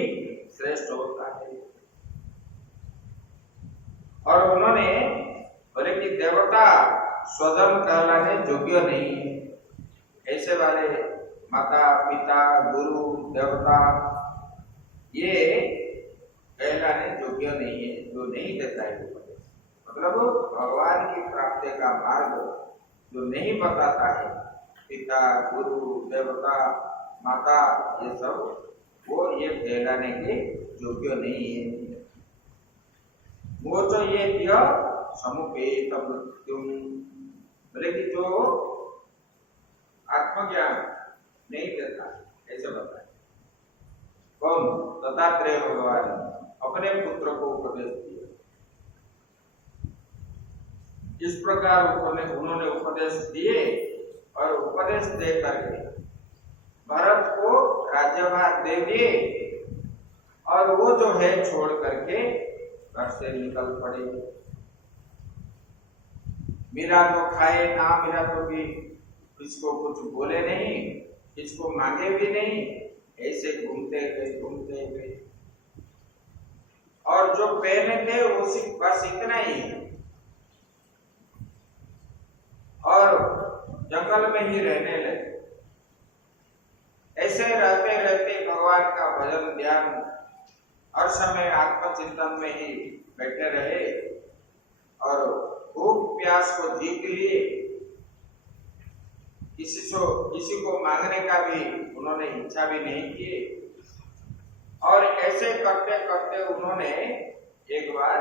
श्रेष्ठ होता है। और उन्होंने बोले कि देवता स्वजन कहलाने योग्य नहीं है। ऐसे वाले माता पिता गुरु देवता ये कहलाने योग्य नहीं है, जो नहीं देता है उपदेश, मतलब भगवान की प्राप्ति का मार्ग जो नहीं बताता है, पिता गुरु देवता माता ये सब, वो ये कहलाने के योग्य नहीं है। वो तो ये दिया समुपेत मृत्युम, बोले कि जो आत्मज्ञान नहीं देता, ऐसे बताए कौन, दत्तात्रेय भगवान अपने पुत्र को उपदेश दिया। इस प्रकार उन्होंने उपदेश दिए और उपदेश दे करके भरत को राज्यभार दे दिए और वो जो है छोड़ करके घर से निकल पड़े। मिला तो खाए, ना मिला तो भी किसको कुछ बोले नहीं, किसको मांगे भी नहीं, ऐसे घूमते गए। और जो पहने थे वो बस इतना ही, और जंगल में ही रहने लगे। ऐसे रहते रहते भगवान का भजन ध्यान हर समय आत्मचिंतन में ही बैठे रहे और भूख प्यास को जीत लिए किसी को मांगने का भी उन्होंने इच्छा भी नहीं की। और ऐसे करते करते उन्होंने एक बार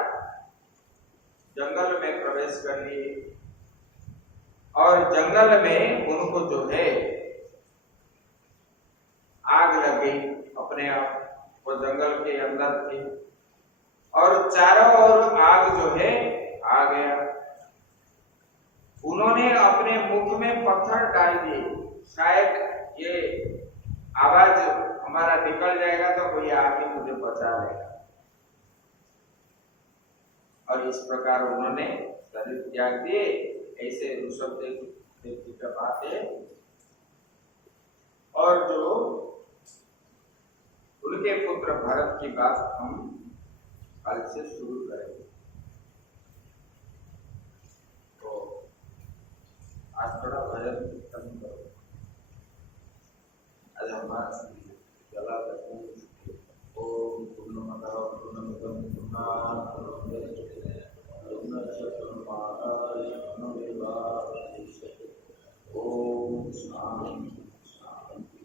जंगल में प्रवेश कर लिए और जंगल में उनको जो है आग लग गई अपने आप। वो जंगल के अंदर थे और चारों ओर आग जो है आ गया। उन्होंने अपने मुख में पत्थर डाल दिए, शायद ये आवाज हमारा निकल जाएगा तो कोई आके मुझे बचा लेगा। और इस प्रकार उन्होंने शरीर त्याग दिए। ऐसे ऋषभदेव जी का बात है। और जो उनके पुत्र भरत की बात हम कल से शुरू करेंगे। तो आज थोड़ा भजन कीर्तन करो। आज हमारा चला ओम पूर्णमदः पूर्णमिदं पूर्णात् पूर्णमुदच्यते पूर्णस्य पूर्णमादाय पूर्णमेवावशिष्यते। ओम शांति शांति।